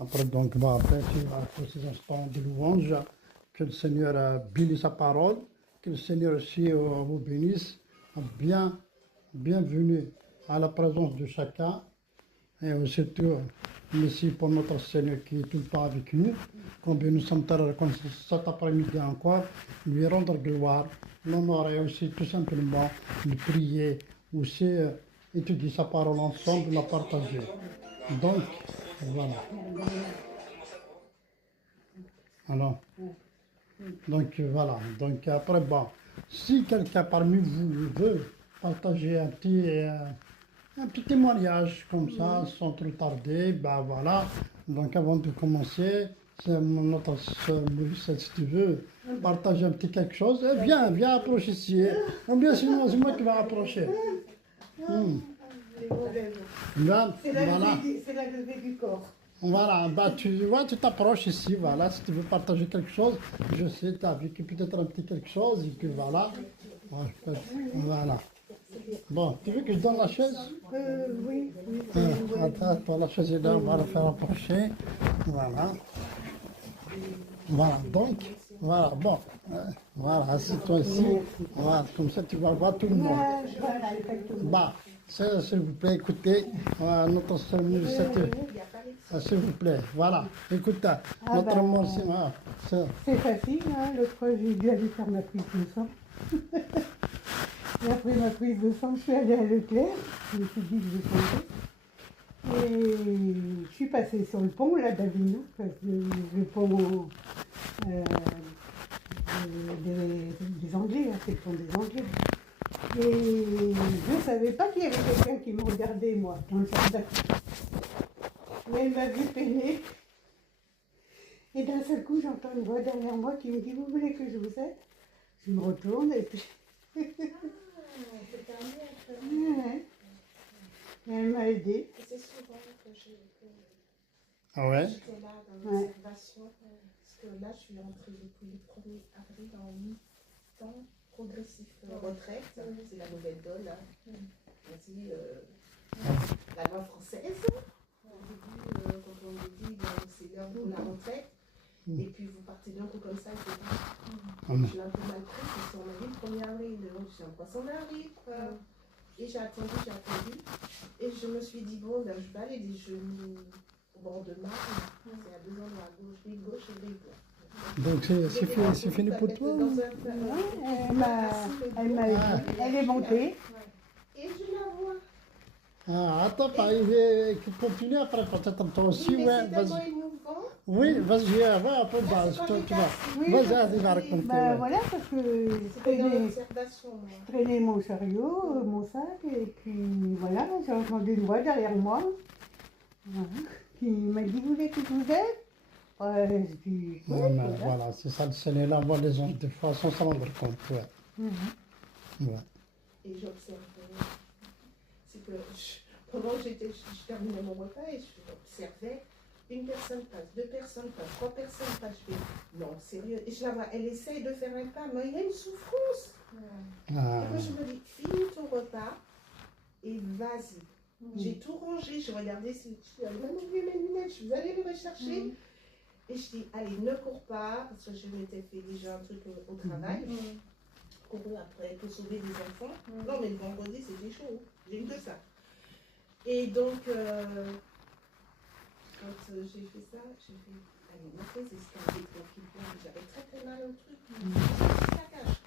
Après, donc, bah, après, tu vas pour ces instants de louange, que le Seigneur bénisse sa parole, que le Seigneur aussi vous bénisse. Bienvenue à la présence de chacun. Et surtout, merci pour notre Seigneur qui est tout le temps avec nous. Combien nous sommes très reconnaissants cet après-midi encore, lui rendre gloire, l'honorer aussi tout simplement, de prier, aussi étudier sa parole ensemble, la partager. Donc, voilà. Alors, donc voilà. Donc après, bon, si quelqu'un parmi vous veut partager un petit témoignage comme ça, sans trop tarder, ben voilà. Donc avant de commencer, c'est notre sœur Maurice, si tu veux partager un petit quelque chose, viens approcher ici. Ou bien sinon, c'est moi qui vais approcher. Là, voilà. C'est la levée du corps. Voilà, bah tu vois, tu t'approches ici, voilà, si tu veux partager quelque chose, je sais, tu as vécu peut-être un petit quelque chose, et puis voilà. Voilà. Bon, tu veux que je donne la chaise? Oui. Attends, pour la chaise est là, on va la faire approcher. Voilà. Voilà, donc, voilà, bon. Voilà, assieds-toi ici. Voilà, comme ça tu vas voir tout le monde. Voilà, exactement. Bah, s'il vous plaît, écoutez, notre sœur s'il vous plaît, voilà, écoute, notre bah, morceau, C'est facile, hein. L'autre fois, j'ai dû aller faire ma prise de sang. Et après ma prise de sang, je suis allée à Leclerc. Je me suis dit que je vais changer. Et je suis passée sur le pont, là, d'Avignon, parce que le pont des Anglais, hein, c'est le pont des Anglais. Et je ne savais pas qu'il y avait quelqu'un qui me regardait, moi, dans le jardin. Mais elle m'a vu peiner. Et d'un seul coup, j'entends une voix derrière moi qui me dit « Vous voulez que je vous aide ?» Je me retourne et puis... Ouais. Et elle m'a aidée. C'est souvent que Ah ouais? j'étais là dans l'observation, parce que là, je suis entrée depuis le 1er avril en mi-temps progressif retraite. C'est la nouvelle donne. On dit la loi française. Au début, quand on me dit c'est l'heure pour la retraite, et puis vous partez d'un coup comme ça, je l'ai un peu mal pris, parce qu'on m'a dit le 1er avril, donc j'ai un poisson d'avril. Et j'ai attendu, et je me suis dit, bon, ben, je vais aller des genoux au bord de Marne, c'est à 2 endroits, à gauche, rive gauche et rive droite. Donc c'est fini pour toi? Elle est montée. Et je la vois. Ah, attends, pas, continue après, peut-être toi aussi, Oui, ouais, c'est tellement vas-y. émouvant. Oui, vas-y, va un peu bas, tu vois. Oui, Vas-y, il va raconter. bah, Ouais. voilà, parce que je C'était dans traînais, l'observation, moi. je traînais mon chariot, mon sac, et puis voilà, j'ai entendu une voix derrière moi. Voilà, qui m'a dit « Vous voulez que je vous aide ?» Je dis « Oui, Non, mais voilà. voilà, c'est ça, le Seigneur, là, on voit les anges des fois sans s'en rendre compte, ouais. Ouais. Et j'observais. C'est que pendant que je terminais mon repas et j'observais, une personne passe, 2 personnes passent, 3 personnes passent. Je fais, non, sérieux. Et je la vois, elle essaye de faire un pas, mais il y a une souffrance. Ah. Et moi, je me dis, finis ton repas et vas-y. J'ai tout rangé, je regardais, je suis allée même ouvrir mes lunettes, je suis allée les rechercher. Et je dis, allez, ne cours pas, parce que je m'étais fait déjà un truc au travail. Couru après pour sauver des enfants. Non, mais le vendredi, c'était chaud. J'ai eu que ça. Et donc, quand j'ai fait ça, j'ai fait, allez, montez les escaliers tranquillement. J'avais très mal au truc. Ça cache.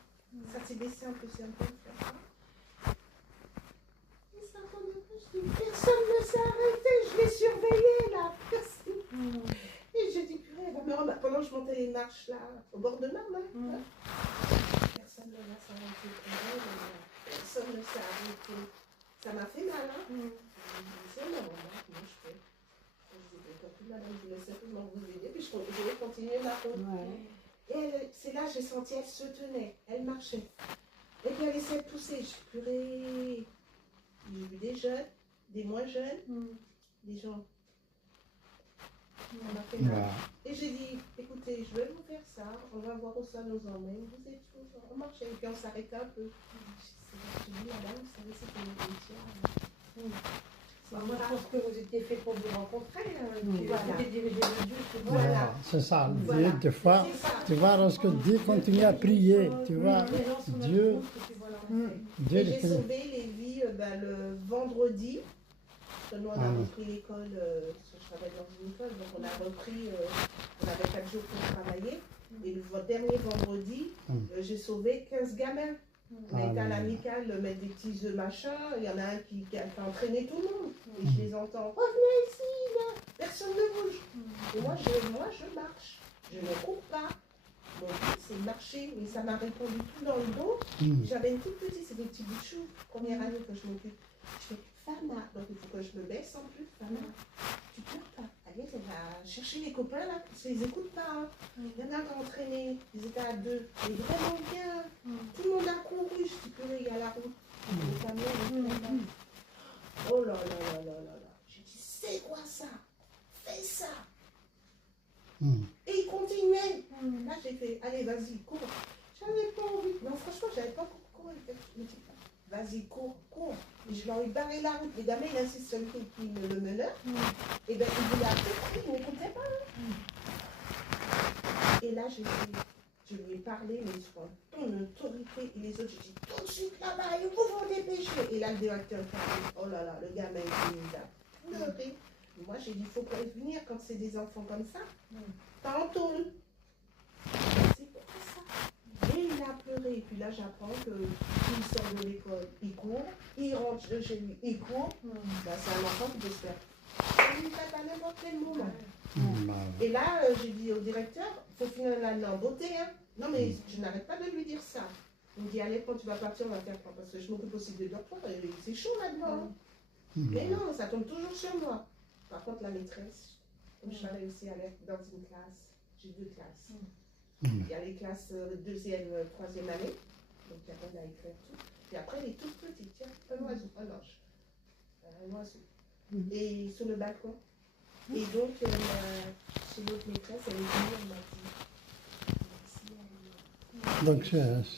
Ça s'est baissé un peu, c'est un peu faire ça. Et ça attendait pas, je dis, personne ne s'est arrêté, je l'ai surveillé là. Et j'ai dit, purée, elle va me rendre. Pendant que je montais les marches là, au bord de Marne, personne ne va s'arrêter pour elle, personne ne s'est arrêté. Ça m'a fait mal, hein. C'est énorme, hein. Moi, je fais. Je dis, quand madame, je vais simplement vous aider, puis je vais continuer ma route. Et c'est là que j'ai senti, elle se tenait, elle marchait. Et puis elle essayait de pousser. Je suis purée. J'ai vu des jeunes, des moins jeunes, des gens. On m'a fait mal. Et j'ai dit, écoutez, je vais vous faire ça, on va voir où ça nous emmène. Vous êtes où? On marchait, et puis on s'arrêtait un peu. J'ai dit, madame, vous savez, c'est une métier. Moi, je pense que vous étiez fait pour vous rencontrer. Voilà. C'était dirigé de Dieu. C'est bon. Voilà, c'est ça. Voilà. Dieu, des fois, C'est ça. tu vois, lorsque Dieu continue à prier, tu vois, Les gens sont Dieu, dans le compte, et puis voilà, on fait. Dieu Et les j'ai fait. sauvé les vies le vendredi. Nous, on a repris l'école, parce que je travaille dans une école, donc on a repris, on avait 4 jours pour travailler. Et le dernier vendredi, j'ai sauvé 15 gamins. On a été à l'amicale mettre des petits œufs machin. Il y en a un qui a entraîné tout le monde. Et je les entends. Revenez ici, là. Personne ne bouge. Et moi, je marche. Je ne cours pas. Mon but, c'est marcher. Mais ça m'a répondu tout dans le dos. J'avais une toute petite, c'est des petits bouts de chou. Première année que je m'occupe. Je fais Fana. Donc il faut que je me baisse en plus. Fana, tu pleures pas. Allez, elle va chercher les copains là. Parce qu'ils n'écoutent pas. Hein. Il y en a qui ont entraîné. Ils étaient à 2. Mais vraiment bien. Tout le monde a couru. Je suis purée, il y a la route. Le camion, oh là là là là là là. J'ai dit, c'est quoi ça? Fais ça. Et il continuait. Là, j'ai fait, allez, vas-y, cours. J'avais pas envie. Non, franchement, j'avais pas envie de courir. Je me dis, vas-y, cours, cours. Et je leur ai barré la route. Les gamins, il insiste sur le meneur. Et bien, il voulait après courir, il n'écoutait pas. Et là, je lui ai parlé, mais sur un ton d'autorité. Et les autres, j'ai dit, tout de suite là-bas, il faut vous dépêcher. Et là, le directeur parlait, oh là là, le gamin, il a pleuré. Moi, j'ai dit, il faut prévenir quand c'est des enfants comme ça. Tantôt. C'est quoi ça? Et il a pleuré. Et puis là, j'apprends qu'il sort de l'école, il court. Il rentre chez lui, il court. Ben, c'est un enfant qui peut se faire. Il tape à n'importe quel moment. Et là, j'ai dit au directeur, il faut finir l'année en beauté. Hein. Non, mais je n'arrête pas de lui dire ça. Il me dit, allez, quand tu vas partir, on va faire quoi? Parce que je m'occupe aussi des docteurs et c'est chaud là-dedans. Mais non, ça tombe toujours sur moi. Par contre, la maîtresse, comme je travaille aussi dans une classe, j'ai 2 classes. Il y a les classes deuxième, troisième année, donc il y a pas à écrire tout. Et après, les toutes petites, tiens, un oiseau, un ange, un oiseau. Et sur le balcon. Et donc, chez l'autre maîtresse, elle est venue, elle m'a dit, merci. Donc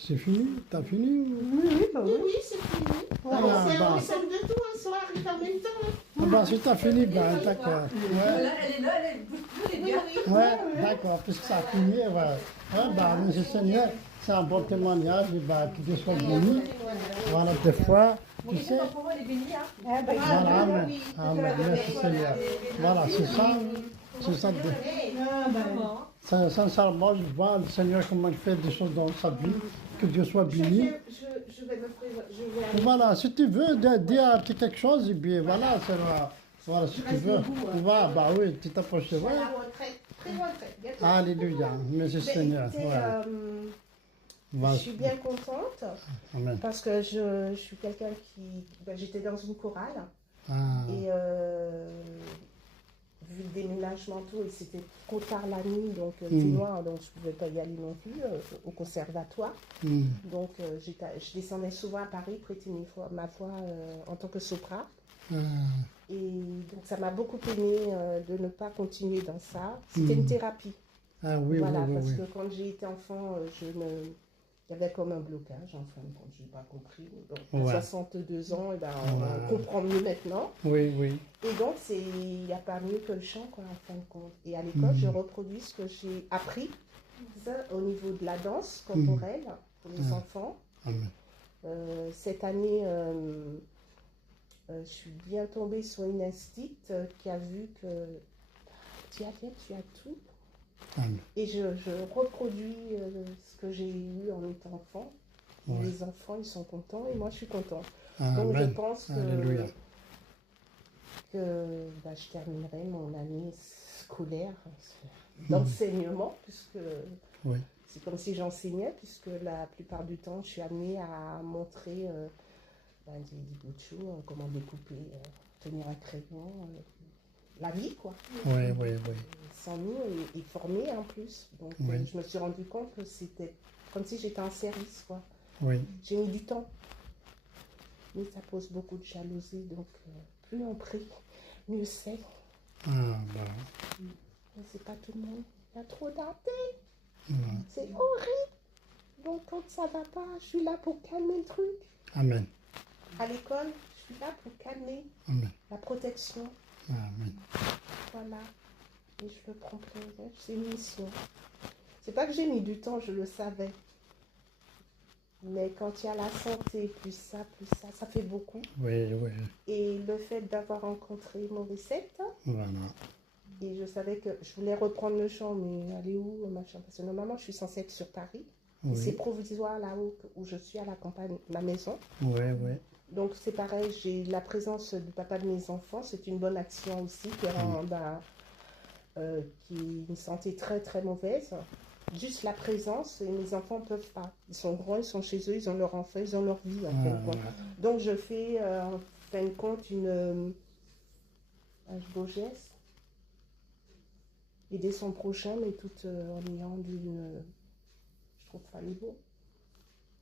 c'est fini? T'as fini? Oui, bah oui. Oui, c'est fini. Ah, C'est bah. ensemble de tout, ils sont arrivés en même temps. Ah bah, si t'as fini, ben d'accord. Ouais, Elle est là, elle est bien. ouais, d'accord, puisque ça a fini, ouais. Ouais, bah, monsieur Seigneur, c'est un bon témoignage, et bah, que Dieu soit béni. Voilà, des fois, tu sais. Pour moi, elle est bénie. Hein. Ah, bah, Voilà, amen. Amen, merci Seigneur. Voilà, c'est ça. C'est ça. ah, bah, Sincèrement, je vois le Seigneur comment il fait des choses dans sa vie. Que Dieu soit béni. Je vais me présenter. Je vais aller. Voilà, si tu veux dire un petit quelque chose, et bien voilà, c'est voilà, si tu veux. Tu vas, bah oui, tu t'approches. Je suis à Ouais. la retraite, très-retraite, bientôt. Alléluia, merci Ben, Seigneur. écoutez, Ouais. je Vas-y. suis bien contente Amen. parce que je suis quelqu'un qui... Ben, j'étais dans une chorale Ah, et vu le déménagement tout, et c'était trop tard la nuit, donc c'est noir, donc je ne pouvais pas y aller non plus au conservatoire. Donc je descendais souvent à Paris prêter ma voix en tant que sopra. Et donc ça m'a beaucoup aimé de ne pas continuer dans ça. C'était une thérapie. ah oui, Voilà, oui, oui, parce oui. que quand j'ai été enfant, il y avait comme un blocage, en fin de compte, je n'ai pas compris. Donc, à Ouais. 62 ans, eh ben, Ouais. on comprend mieux maintenant. Oui, oui. Et donc, il n'y a pas mieux que le chant, quoi, en fin de compte. Et à l'école, je reproduis ce que j'ai appris, ça, au niveau de la danse corporelle pour les enfants. Amen. Cette année, je suis bien tombée sur une instite qui a vu que tu as tout. Amen. Et je reproduis ce que j'ai eu en étant enfant. Ouais. Les enfants, ils sont contents et moi, je suis contente. Donc, je Amen. pense Alléluia. que je terminerai mon année scolaire d'enseignement, puisque Oui. c'est comme si j'enseignais, puisque la plupart du temps, je suis amenée à montrer des bouts de chou, comment découper, tenir un crayon, la vie, quoi. Oui, oui, oui. Sans nous et formé en plus. Donc Oui. je me suis rendu compte que c'était comme si j'étais en service, quoi. Oui. J'ai mis du temps. Mais ça pose beaucoup de jalousie, donc plus on prie, mieux c'est. Ah, bah. Mais c'est pas tout le monde. Il y a trop d'artés. Ouais. C'est horrible. Donc quand ça va pas, je suis là pour calmer le truc. Amen. À l'école, je suis là pour calmer Amen. la protection. Amen. Voilà. Et je le prends plaisir. C'est une mission. C'est pas que j'ai mis du temps, je le savais. Mais quand il y a la santé, plus ça, ça fait beaucoup. Oui, oui, Et le fait d'avoir rencontré Morissette, voilà. et je savais que je voulais reprendre le chant, mais aller où, machin, parce que normalement je suis censée être sur Paris. Et c'est Oui, provisoire là-haut où je suis à la campagne, ma maison. oui, oui. Donc c'est pareil, j'ai la présence du papa de mes enfants, c'est une bonne action aussi qui rend qui est une santé très très mauvaise. Juste la présence, et mes enfants ne peuvent pas. Ils sont grands, ils sont chez eux, ils ont leur enfant, ils ont leur vie en fin de compte. Donc je fais en fin de compte un beau geste. Aider son prochain, mais tout en ayant je trouve ça beau.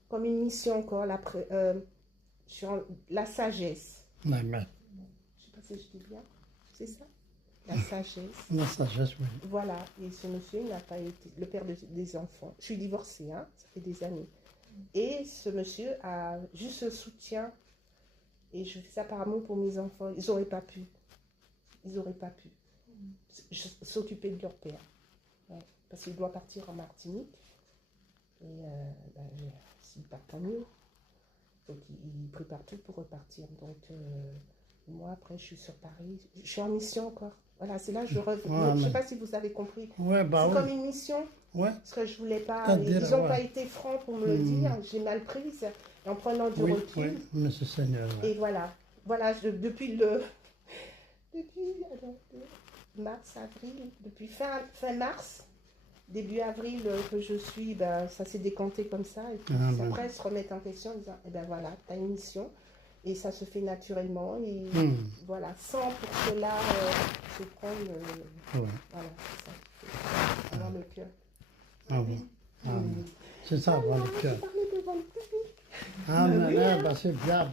Comme une mission encore, sur la sagesse. Amen. Je ne sais pas si je dis bien, c'est ça? La sagesse. La sagesse, oui. Voilà, et ce monsieur, il n'a pas été le père des enfants. Je suis divorcée, hein, ça fait des années. Et ce monsieur a juste le soutien, et je fais ça par amour pour mes enfants. Ils n'auraient pas pu. Ils n'auraient pas pu s'occuper de leur père. Ouais, parce qu'il doit partir en Martinique. Et s'il part, tant mieux. Donc il prépare tout pour repartir. Donc moi, après, je suis sur Paris. Je suis en mission encore. Voilà, c'est là que je reviens. Je ne sais pas si vous avez compris. Ouais, bah C'est oui. comme une mission. Ouais. Parce que je voulais pas. C'est-à-dire, Ils n'ont ouais. pas été francs pour me le dire. J'ai mal prise. Et en prenant du Oui, recul. oui, Monsieur Seigneur. Ouais. Et voilà. Voilà, depuis mars, avril, depuis fin mars, début avril que je suis, ben, ça s'est décanté comme ça. Et puis après, se remettre en question en disant, eh ben voilà, tu as une mission. Et ça se fait naturellement. Et voilà, sans pour cela se prendre. Voilà, c'est ça. C'est avoir le cœur. Ah oui. C'est ça, avoir le cœur. Parler devant le public. Ah, mais bah, c'est bien,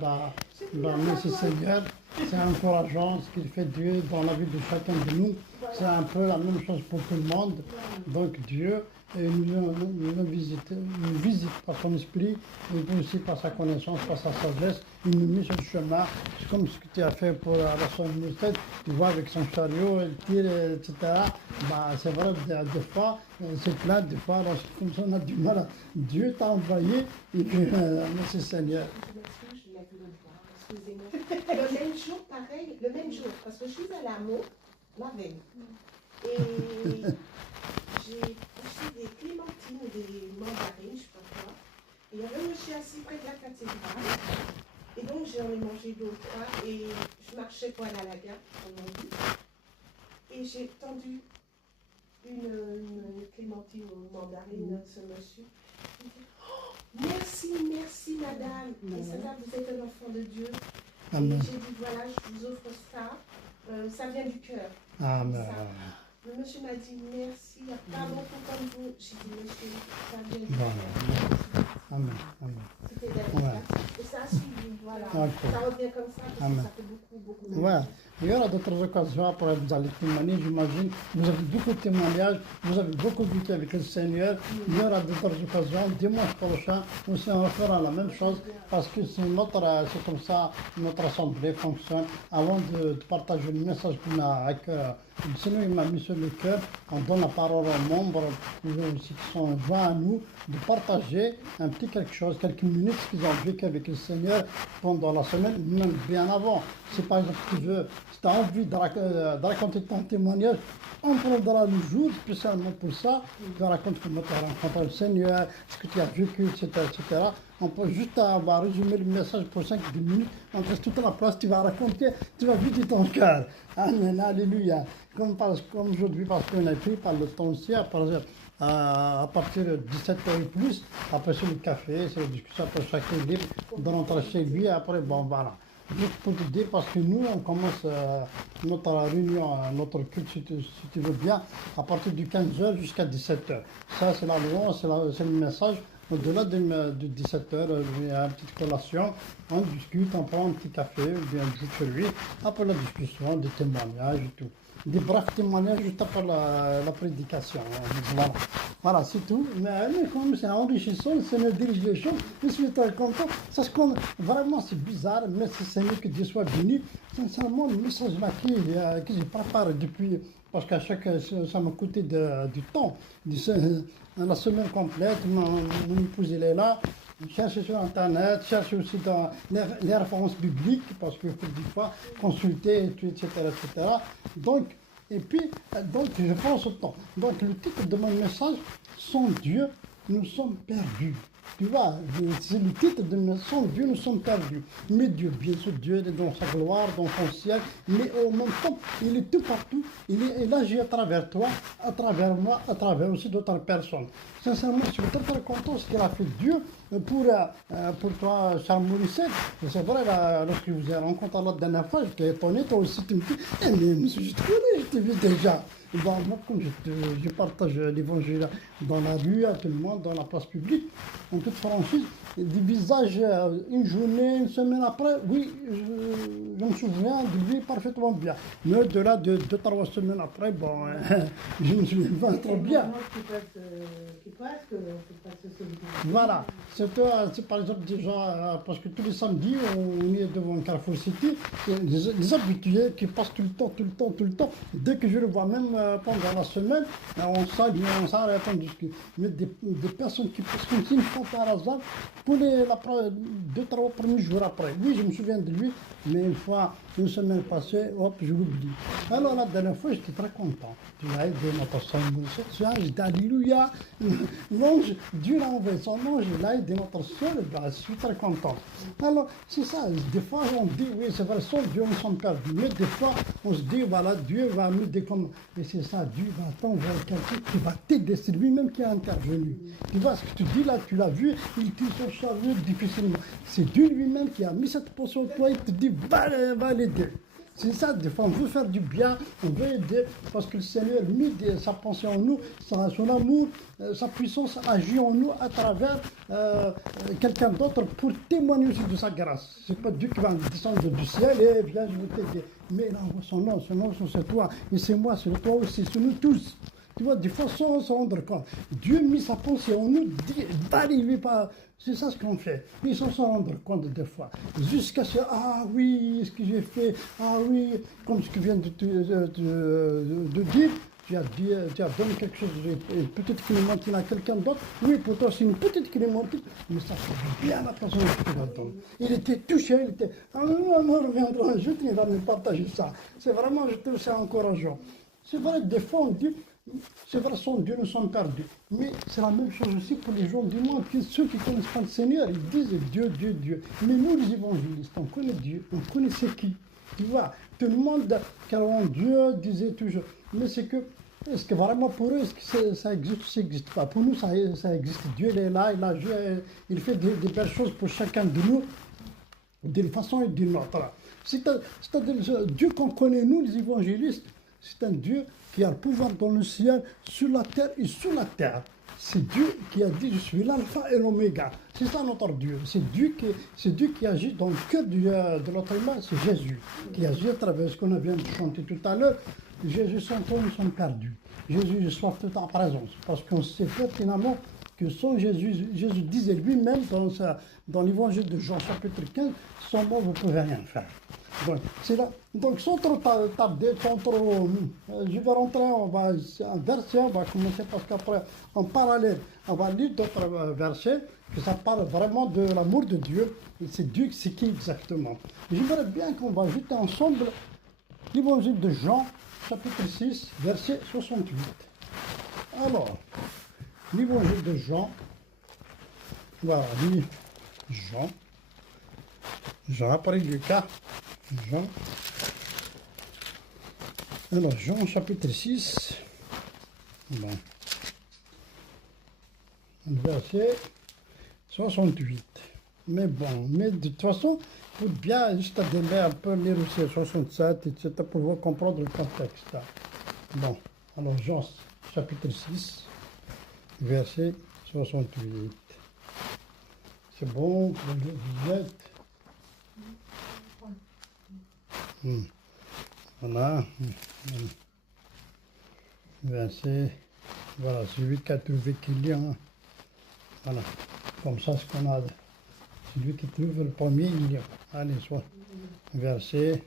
merci Seigneur, c'est encourageant ce qu'il fait Dieu dans la vie de chacun de nous. C'est un peu la même chose pour tout le monde. Donc Dieu nous visite par son esprit, mais aussi par sa connaissance, par sa sagesse. Il nous met sur le chemin. C'est comme ce que tu as fait pour la soeur Morissette. Tu vois, avec son chariot, elle tire, etc. Bah, c'est vrai, des fois, c'est plein, des fois, comme ça, on a du mal. Dieu t'a envoyé, et puis, merci Seigneur. Je m'excuse, je l'ai vu le voir, excusez-moi. Le même jour, pareil, le même jour, parce que je suis à l'AMO la veille. Et j'ai acheté des clémentines, des mandarines, je ne sais pas quoi. Et il y avait un monsieur assis près de la cathédrale. Et donc j'en ai mangé 2 ou 3 et je marchais pour aller à la gare, comme on dit. Et j'ai tendu une clémentine ou mandarine à ce monsieur. Il me dit, oh, merci madame. Et ça là, vous êtes un enfant de Dieu. Amen. Et j'ai dit, voilà, je vous offre ça. Ça vient du cœur. Amen. Le monsieur m'a dit, merci, il n'y a pas beaucoup comme vous. J'ai dit, monsieur, ça vient du cœur. Amen. Amen. C'était d'être et ça a suivi, voilà. Okay. Ça revient comme ça, parce que ça fait beaucoup de Ouais. Il y aura d'autres occasions, après vous allez témoigner, j'imagine. Vous avez beaucoup de témoignages, vous avez beaucoup vécu avec le Seigneur. Il y aura d'autres occasions. Dimanche prochain, aussi on fera la même chose, parce que c'est comme ça notre assemblée fonctionne. Avant de partager le message qu'on a à cœur, le Seigneur il m'a mis sur le cœur, on donne la parole aux membres aussi qui sont joints à nous, de partager un petit quelque chose, quelques minutes, ce qu'ils ont vécu avec le Seigneur pendant la semaine, même bien avant. Si par exemple tu veux, si tu as envie de raconter ton témoignage, on prendra le jour spécialement pour ça, de raconter comment tu as rencontré le Seigneur, ce que tu as vécu, etc. etc. On peut juste résumer le message pour 5-10 minutes, on te laisse toute la place, tu vas raconter, tu vas vider ton cœur. Amen, alléluia. Comme aujourd'hui, parce qu'on a pris par le temps aussi, à partir de 17h et plus, après c'est le café, c'est la discussion, après chacun est libre de rentrer chez lui, après bon voilà. Juste pour te dire, parce que nous on commence notre réunion, notre culte si tu veux bien, à partir de 15h jusqu'à 17h. Ça c'est la loi, c'est le message. Au-delà de 17h, il y a une petite collation, on discute, on prend un petit café, ou bien juste chez lui, après la discussion, des témoignages et tout. des brefs témoignages juste après la prédication. Voilà, voilà c'est tout. Mais comme c'est enrichissant, c'est me dirige les choses. Je suis très content. Ça, vraiment, c'est bizarre, mais c'est mieux que Dieu soit béni. Sincèrement, le message là que je prépare depuis, parce qu'à chaque, ça m'a coûté du temps. La semaine complète, mon épouse elle est là. Cherche sur Internet, cherche aussi dans les références bibliques, parce qu'il faut des fois consulter, etc., etc. Donc, et puis, donc, je pense au temps. Donc, le titre de mon message, sans Dieu, nous sommes perdus. Tu vois, c'est le titre de sans Dieu, nous sommes perdus. Mais Dieu, bien sûr, Dieu est dans sa gloire, dans son ciel, mais au même temps, il est tout partout. Il agit à travers toi, à travers moi, à travers aussi d'autres personnes. Sincèrement, je suis très content de ce qu'il a fait Dieu pour toi, Charles Morissette. C'est vrai, lorsque je vous ai rencontré la dernière fois, j'étais étonné, toi aussi, tu me dis, eh mais monsieur, je te connais, je t'ai vu déjà. Bon, moi, comme je partage l'évangile dans la rue, à tout le monde, dans la place publique, en toute franchise, des visages, une journée, une semaine après, oui, je me souviens de lui parfaitement bien. Mais au-delà de 2-3 semaines après, bon, je me souviens pas trop bien. Voilà, c'est par exemple déjà, parce que tous les samedis, on est devant Carrefour City, les habitués qui passent tout le temps, dès que je le vois même pendant la semaine, on salue, on s'arrête, on discute. Mais des personnes qui passent comme une fois par hasard, pour les 2-3 premiers jours après. Oui, je me souviens de lui, mais une semaine passée, hop, je l'oublie. Alors la dernière fois, j'étais très content. Tu l'as aidé, notre soeur Morissette, j'ai dit Alléluia, l'ange, Dieu l'a envoyé son ange, il a aidé notre soeur, je suis très content. Alors, c'est ça, des fois on dit, oui, c'est vrai, sans Dieu, nous sommes perdus. Mais des fois, on se dit, voilà, Dieu va nous décommander. Et c'est ça, Dieu va t'envoyer quelqu'un qui va t'aider, c'est lui-même qui est intervenu. Tu vois ce que tu dis là, tu l'as vu, il tire son chariot difficilement. C'est Dieu lui-même qui a mis cette portion de toi, il te dit, va l'aider. C'est ça, des fois on veut faire du bien, on veut aider, parce que le Seigneur met sa pensée en nous, son amour, sa puissance agit en nous à travers quelqu'un d'autre pour témoigner aussi de sa grâce. C'est pas Dieu qui va descendre du ciel et viens, je vais t'aider. Mais là, son nom, c'est toi, et c'est moi, c'est toi aussi, c'est nous tous. Tu vois, des fois, sans se rendre compte. Dieu met sa pensée en nous, dit, lui pas. C'est ça ce qu'on fait. Mais sans s'en rendre compte des fois. Jusqu'à ce, ah oui, ce que j'ai fait, ah oui, comme ce que vient de dire, tu as donné quelque chose, une petite clémentine à quelqu'un d'autre. Oui, pour toi, c'est une petite clémentine, mais ça fait bien la personne que tu la donnes. Il était touché, il était, ah non, on reviendra un jour, il va me partager ça. C'est vraiment, je trouve ça encourageant. C'est vrai, des fois, on dit, c'est vrai, sans Dieu, nous sommes perdus. Mais c'est la même chose aussi pour les gens du monde. Ceux qui ne connaissent pas le Seigneur, ils disent Dieu, Dieu, Dieu. Mais nous, les évangélistes, on connaît Dieu, on connaît c'est qui. Tu vois, tout le monde, car Dieu disait toujours. Mais c'est que, est-ce que vraiment pour eux, est-ce que ça existe ou ça n'existe pas? Pour nous, ça existe. Dieu, il est là, il fait des belles choses pour chacun de nous, d'une façon et d'une autre. C'est-à-dire, Dieu qu'on connaît, nous, les évangélistes, c'est un Dieu qui a le pouvoir dans le ciel, sur la terre et sous la terre. C'est Dieu qui a dit, je suis l'alpha et l'oméga. C'est ça notre Dieu. C'est Dieu qui agit dans le cœur de notre humain, c'est Jésus qui agit à travers ce qu'on vient de chanter tout à l'heure. Jésus sans toi, nous sommes perdus. Jésus, je sois toute en présence. Parce qu'on sait pertinemment que sans Jésus, Jésus disait lui-même dans l'évangile de Jean chapitre 15, sans moi vous ne pouvez rien faire. Donc, c'est là. Donc, sans trop tarder, je vais rentrer, on va un verset, on va commencer parce qu'après, en parallèle, on va lire d'autres versets, que ça parle vraiment de l'amour de Dieu, et c'est Dieu, c'est qui exactement. J'aimerais bien qu'on va jeter ensemble l'évangile de Jean, chapitre 6, verset 68. Alors, l'évangile de Jean, voilà, Jean après Lucas, Jean. Alors, Jean chapitre 6, bon, verset 68. Mais bon, mais de toute façon, il faut bien juste démêler un peu lire aussi 67, etc., pour pouvoir comprendre le contexte. Bon, alors Jean chapitre 6, verset 68. C'est bon, vous êtes. Voilà. verset, voilà, celui qui a trouvé qui lit, hein. Voilà, comme ça, ce qu'on a, celui qui trouve le premier, il lit. Allez, soit, verset,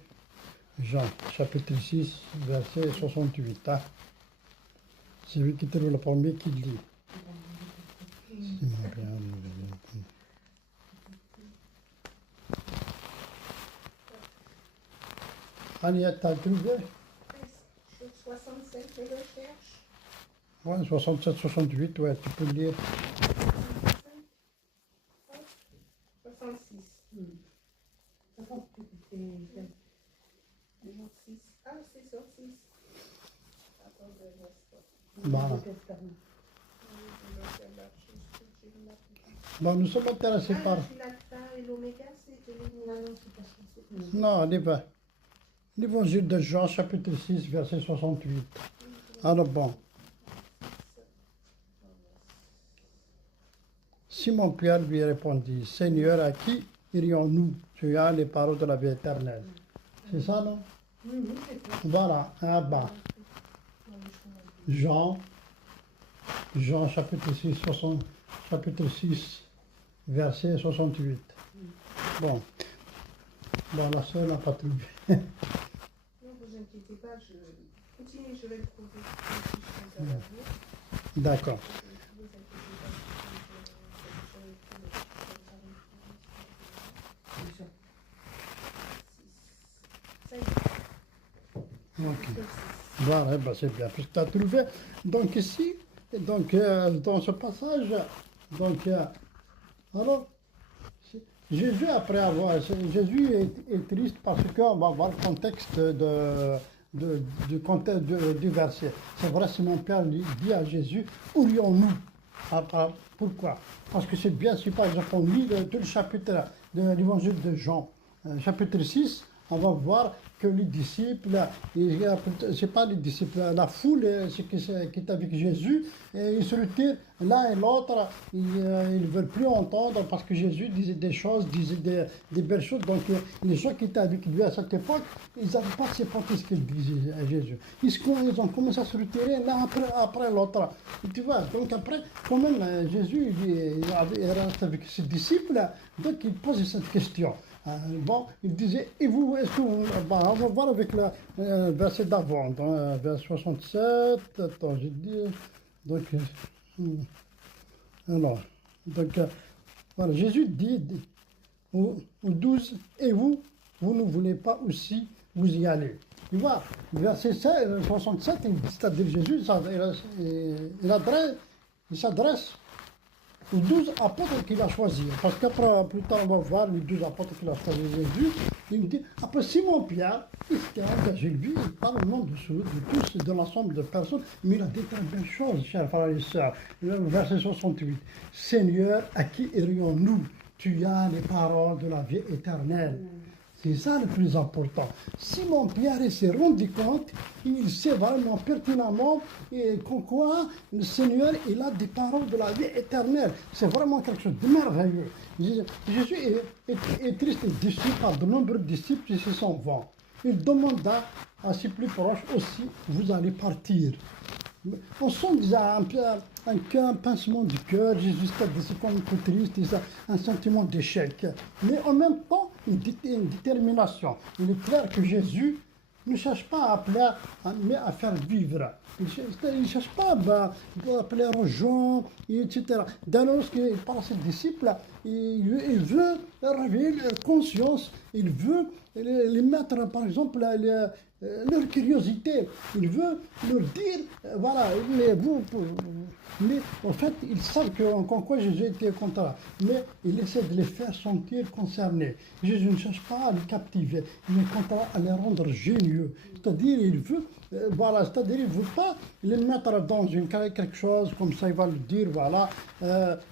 Jean, chapitre 6, verset 68, hein. Celui qui trouve le premier, qui lit. Simon Pierre, allez, t'as trouvé? 67, je le cherche. Ouais, 67, 68, ouais, tu peux lire. 66. 6. Ah, c'est sur 6. Attendez, un instant. Voilà. Bon, nous sommes intéressés par... L'alpha et l'oméga, c'est l'élimination. Non, l'évangile de Jean, chapitre 6, verset 68. Alors bon. Simon Pierre lui répondit, Seigneur, à qui irions-nous? Tu as les paroles de la vie éternelle. C'est ça, non? Voilà, ah bah. Jean, chapitre 6, chapitre 6, verset 68. Bon, la sœur n'a pas trouvé. Non, vous inquiétez pas, je continue, je vais le trouver. D'accord. Ok. Voilà, ben c'est bien, puisque tu as trouvé. Donc ici, donc, dans ce passage, donc, alors, Jésus, après avoir, Jésus est triste parce qu'on va voir le contexte du verset. C'est vrai, Simon Pierre dit à Jésus, où irions-nous? Pourquoi? Parce que c'est bien, si par exemple on lit tout le chapitre de l'évangile de Jean, chapitre 6, on va voir que les disciples, c'est pas les disciples, la foule qui est avec Jésus, et ils se retirent l'un et l'autre, ils ne veulent plus entendre parce que Jésus disait des choses, disait des belles choses. Donc les gens qui étaient avec lui à cette époque, ils n'avaient pas supporté ce qu'il disait à Jésus. Ils ont commencé à se retirer l'un après l'autre. Tu vois, donc après, quand même, Jésus il reste avec ses disciples, donc il pose cette question. Bon, il disait, et vous, est-ce que vous... on va voir avec le verset d'avant, verset 67, attends, j'ai dit, donc, alors, donc, voilà, Jésus dit aux 12, et vous ne voulez pas aussi vous y aller. Tu vois, verset 67, c'est-à-dire Jésus, il s'adresse aux 12 apôtres qu'il a choisis. Parce qu'après, plus tard, on va voir les 12 apôtres qu'il a choisis Jésus. Il me dit, après Simon Pierre, il s'était engagé, lui, il parle au nom de tous, de l'ensemble de personnes, mais il a dit très belles choses, chers frères et sœurs. Verset 68. Seigneur, à qui irions-nous? Tu as les paroles de la vie éternelle. C'est ça le plus important. Simon Pierre s'est rendu compte, il sait vraiment pertinemment qu'en quoi le Seigneur il a des paroles de la vie éternelle. C'est vraiment quelque chose de merveilleux. Jésus est triste et déçu par de nombreux disciples qui se sont vont. Il demanda à ses plus proches aussi, vous allez partir. On sent déjà un pincement du cœur, Jésus c'est comme un peu triste, un sentiment d'échec. Mais en même temps, une détermination. Il est clair que Jésus ne cherche pas à appeler, mais à faire vivre. Il ne cherche pas à appeler aux gens, etc. Dès lors qu'il parle à ses disciples, il veut réveiller leur conscience, il veut les mettre, par exemple, leur curiosité. Il veut leur dire, voilà, mais en fait, ils savent qu'en quoi Jésus était content. Mais il essaie de les faire sentir concernés. Jésus ne cherche pas à les captiver, il est content à les rendre génieux. C'est-à-dire, il veut, c'est-à-dire, il ne veut pas les mettre dans quelque chose, comme ça, il va le dire, voilà,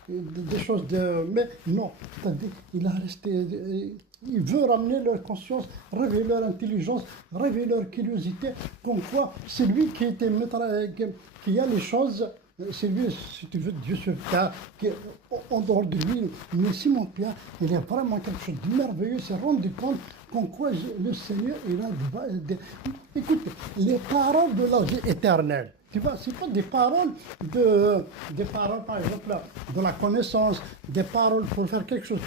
des choses de... Mais non, c'est-à-dire, il a resté... Il veut ramener leur conscience, réveiller leur intelligence, réveiller leur curiosité, comme quoi c'est lui qui était qui a les choses, c'est lui, si tu veux, Dieu sur terre, qui est en dehors de lui. Mais Simon Pierre, il y a vraiment quelque chose de merveilleux, il s'est rendu compte comme quoi le Seigneur, il a des... Écoute, les paroles de la vie éternelle, Tu vois, c'est pas des paroles des paroles, par exemple, de la connaissance, des paroles pour faire quelque chose.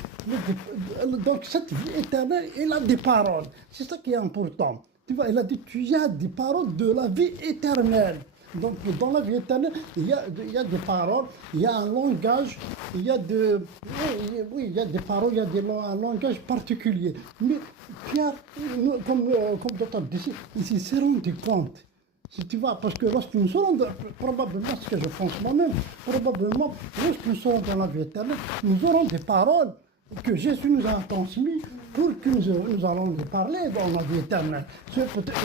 Donc, cette vie éternelle, elle a des paroles. C'est ça qui est important. Tu vois, il a dit, tu as des paroles de la vie éternelle. Donc, dans la vie éternelle, il y a des paroles, il y a un langage, il y a oui, il y a des paroles, il y a un langage particulier. Mais Pierre, comme d'autres disent, ils se rendent compte. Si tu vois, parce que lorsque nous serons, probablement, ce que je pense moi-même, probablement, lorsque nous serons dans la vie éternelle, nous aurons des paroles que Jésus nous a transmises pour que nous allons les parler dans la vie éternelle.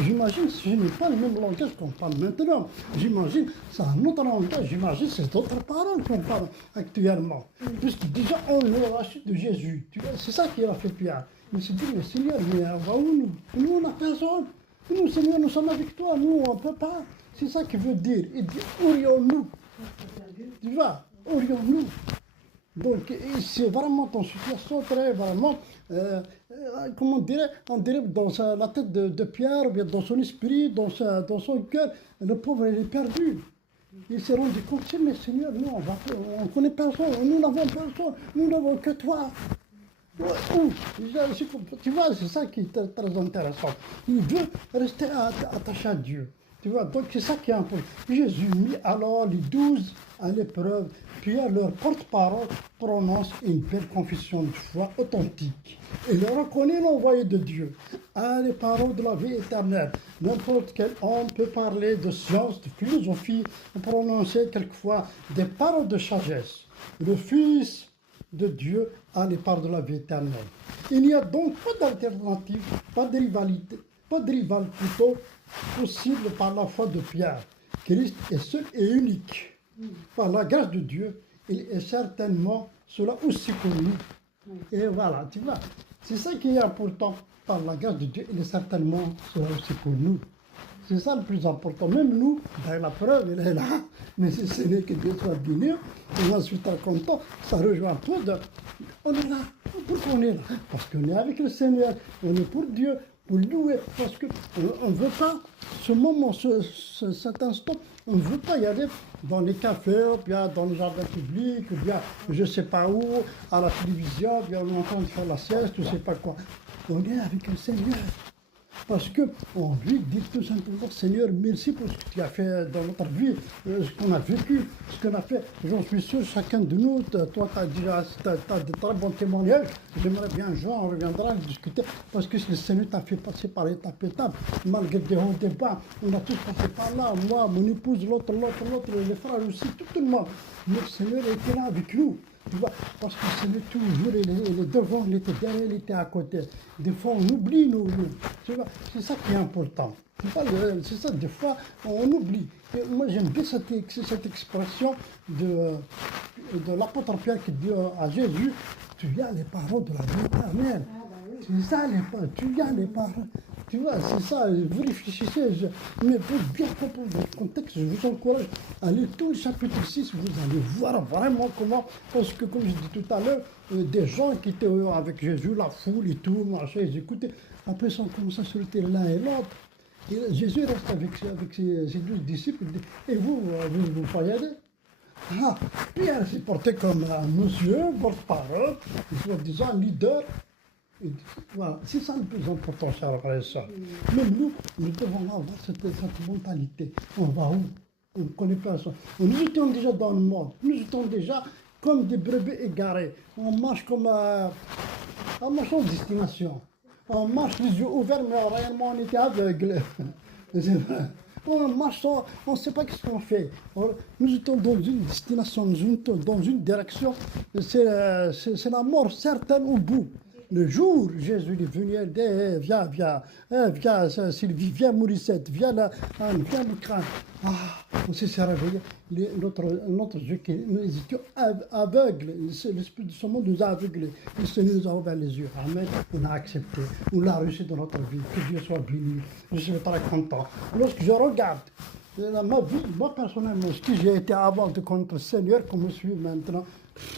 J'imagine que ce n'est pas le même langage qu'on parle maintenant. J'imagine c'est un autre langage, j'imagine c'est d'autres paroles qu'on parle actuellement. Puisque déjà on l'a reçu de Jésus. Tu vois, c'est ça qui a fait Pierre. Il s'est dit, mais Seigneur, mais on va où nous? Nous, on n'a personne. Nous, Seigneur, nous sommes avec toi. Nous, on ne peut pas. C'est ça qu'il veut dire. Il dit, orions-nous. Tu vois, orions-nous. Donc, c'est vraiment ton situation très vraiment, comment on dirait dans la tête de Pierre, ou bien dans son esprit, dans son cœur, le pauvre, il est perdu. Il s'est rendu compte, mais Seigneur, nous, on ne connaît personne, nous n'avons personne, nous n'avons que toi. Tu vois, c'est ça qui est très intéressant. Il veut rester attaché à Dieu. Tu vois, donc c'est ça qui est important. Jésus mit alors les 12 à l'épreuve, puis à leur porte-parole prononce une belle confession de foi authentique. Il reconnaît l'envoyé de Dieu. Les paroles de la vie éternelle. N'importe quel homme peut parler de science, de philosophie, prononcer quelquefois des paroles de sagesse. Le Fils de Dieu a les paroles de la vie éternelle. Il n'y a donc pas d'alternative, pas de rival plutôt possible par la foi de Pierre. Christ est seul et unique. Par la grâce de Dieu, il est certainement cela aussi pour nous. Et voilà, tu vois, c'est ça qui est important. Par la grâce de Dieu, il est certainement cela aussi pour nous. C'est ça le plus important. Même nous, ben, la preuve, elle est là. Mais si ce n'est que Dieu soit béni, et moi je suis très content, ça rejoint un peu de... On est là. Pourquoi on est là? Parce qu'on est avec le Seigneur, on est pour Dieu, pour louer, parce qu'on ne veut pas, ce moment, cet instant, on ne veut pas y aller dans les cafés, ou bien dans les jardins publics, ou bien je ne sais pas où, à la télévision, ou bien on est en train de faire la sieste, je ne sais pas quoi. On est avec le Seigneur. Parce qu'on lui dit tout simplement, Seigneur, merci pour ce que tu as fait dans notre vie, ce qu'on a vécu, ce qu'on a fait. J'en suis sûr, chacun de nous, toi, tu as de très bons témoignages. J'aimerais bien un jour, on reviendra discuter, parce que le Seigneur t'a fait passer par étape, malgré des hauts et des bas. On a tous passé par là, moi, mon épouse, l'autre, les frères aussi, tout le monde. Mais le Seigneur était là avec nous. Tu vois, parce que c'est toujours, il est devant, il était derrière, il était à côté. Des fois, on oublie, nous. Tu vois, c'est ça qui est important. C'est ça, des fois, on oublie. Et moi, j'aime bien cette expression de l'apôtre Pierre qui dit à Jésus, tu as les paroles de la vie éternelle. C'est ça, tu as les paroles. Tu vois, c'est ça, vous réfléchissez, mais pour bien comprendre le contexte, je vous encourage à lire tout le chapitre 6, vous allez voir vraiment comment, parce que comme je dis tout à l'heure, des gens qui étaient avec Jésus, la foule et tout, marchaient, ils écoutaient, après ils ont commencé à se lever l'un et l'autre. Et Jésus reste avec ses 12 disciples, il dit, et vous pas y aller? Pierre s'est porté comme un monsieur, porte-parole, soi-disant leader. Et voilà, c'est ça le plus important, chers frères et sœurs. Même nous devons avoir cette mentalité. On va où? On ne connaît pas ça. Nous étions déjà dans le monde. Nous étions déjà comme des brebis égarés. On marche comme en marchant en destination. On marche les yeux ouverts, mais réellement on était aveugles. C'est vrai. On marche, on ne sait pas ce qu'on fait. Nous étions dans une destination, dans une direction. C'est la mort certaine au bout. Le jour où Jésus est venu, viens Sylvie, viens Mauricette, viens Lucran. On s'est réveillé, notre Dieu, nous étions aveugles, l'esprit de ce monde nous a aveuglés, le Seigneur nous a ouvert les yeux, amen, on a accepté, on l'a reçu dans notre vie, que Dieu soit béni, je suis très content. Lorsque je regarde ma vie, moi personnellement, ce que j'ai été avant de connaître le Seigneur, comme je suis maintenant,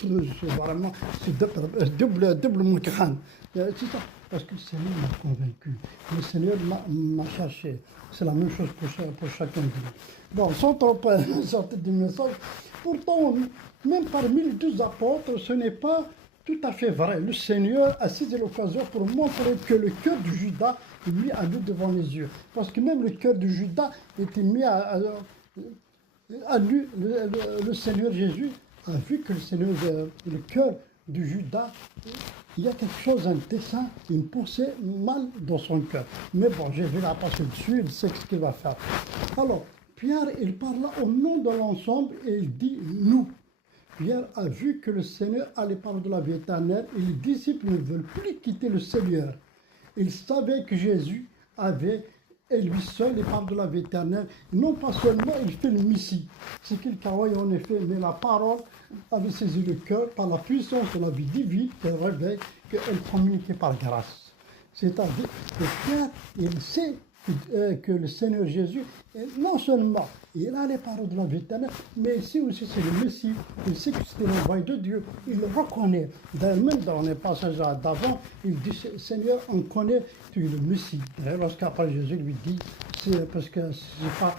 c'est vraiment double mon crâne. C'est ça. parce que le Seigneur m'a convaincu. Le Seigneur m'a cherché. C'est la même chose pour chacun de nous. Bon, sans trop sortir du message, pourtant, même parmi les 12 apôtres, ce n'est pas tout à fait vrai. Le Seigneur a saisi l'occasion pour montrer que le cœur de Judas est mis à nu devant les yeux. Parce que même le cœur de Judas était mis à nu. Le Seigneur Jésus a vu que le cœur de Judas, il y a quelque chose, un dessein, une pensée mal dans son cœur. Mais bon, j'ai vu la passer dessus, il sait ce qu'il va faire. Alors, Pierre, il parle au nom de l'ensemble et il dit « nous ». Pierre a vu que le Seigneur allait parler de la vie éternelle et les disciples ne veulent plus quitter le Seigneur. Ils savaient que Jésus avait, et lui seul, il parle de la vie éternelle. Non pas seulement il fait le Messie, c'est qu'il croyait en effet, mais la parole avait saisi le cœur par la puissance de la vie divine qu'elle révèle, qu'elle communiquait par grâce. C'est-à-dire que Pierre, il sait que le Seigneur Jésus, non seulement il a les paroles de la vie éternelle, mais ici aussi c'est le Messie. Il sait que c'était l'envoyé de Dieu. Il le reconnaît. Même dans les passages d'avant, il dit Seigneur, on connaît, tu es le Messie. Lorsqu'après Jésus lui dit, c'est parce que c'est pas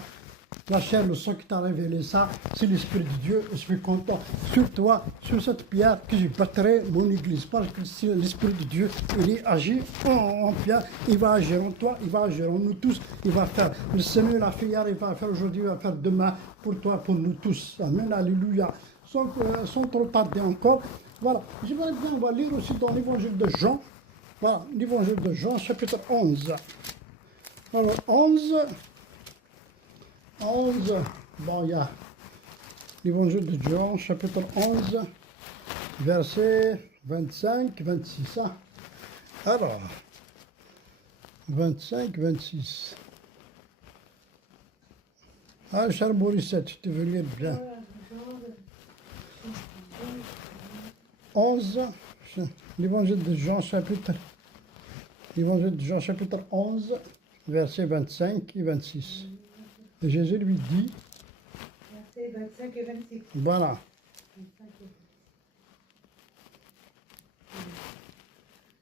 la chair, le sang qui t'a révélé ça, c'est l'Esprit de Dieu. Je suis content sur toi, sur cette pierre que je bâtirai mon église. Parce que c'est l'Esprit de Dieu, il est agi en pierre, il va agir en toi, il va agir en nous tous, il va faire. Le Seigneur l'a fait hier, il va faire aujourd'hui, il va faire demain pour toi, pour nous tous. Amen, alléluia. Sans trop tarder encore. Voilà, j'aimerais bien, on va lire aussi dans l'évangile de Jean. Voilà, l'évangile de Jean, chapitre 11. Alors, 11, bon, il y a l'évangile de Jean, chapitre 11, verset 25, 26. Hein? Alors, 25, 26. Ah, cher Morissette, tu veux lire bien. 11, l'évangile de Jean, chapitre 11, verset 25 et 26. Et Jésus lui dit, Versets 25 et 26. voilà, 25 et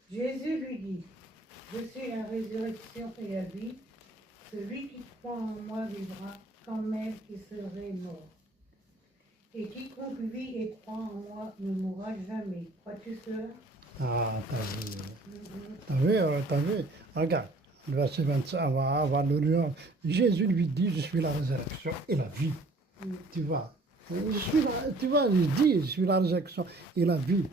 26. Jésus lui dit, je suis la résurrection et la vie. Celui qui croit en moi vivra quand même qu'il serait mort. Et quiconque vit et croit en moi ne mourra jamais. Crois-tu cela? ah, t'as vu, regarde, le verset 25, on va le lire. Jésus lui dit, je suis la résurrection et la vie. Tu vois, tu vois, il dit, je suis la résurrection et la vie.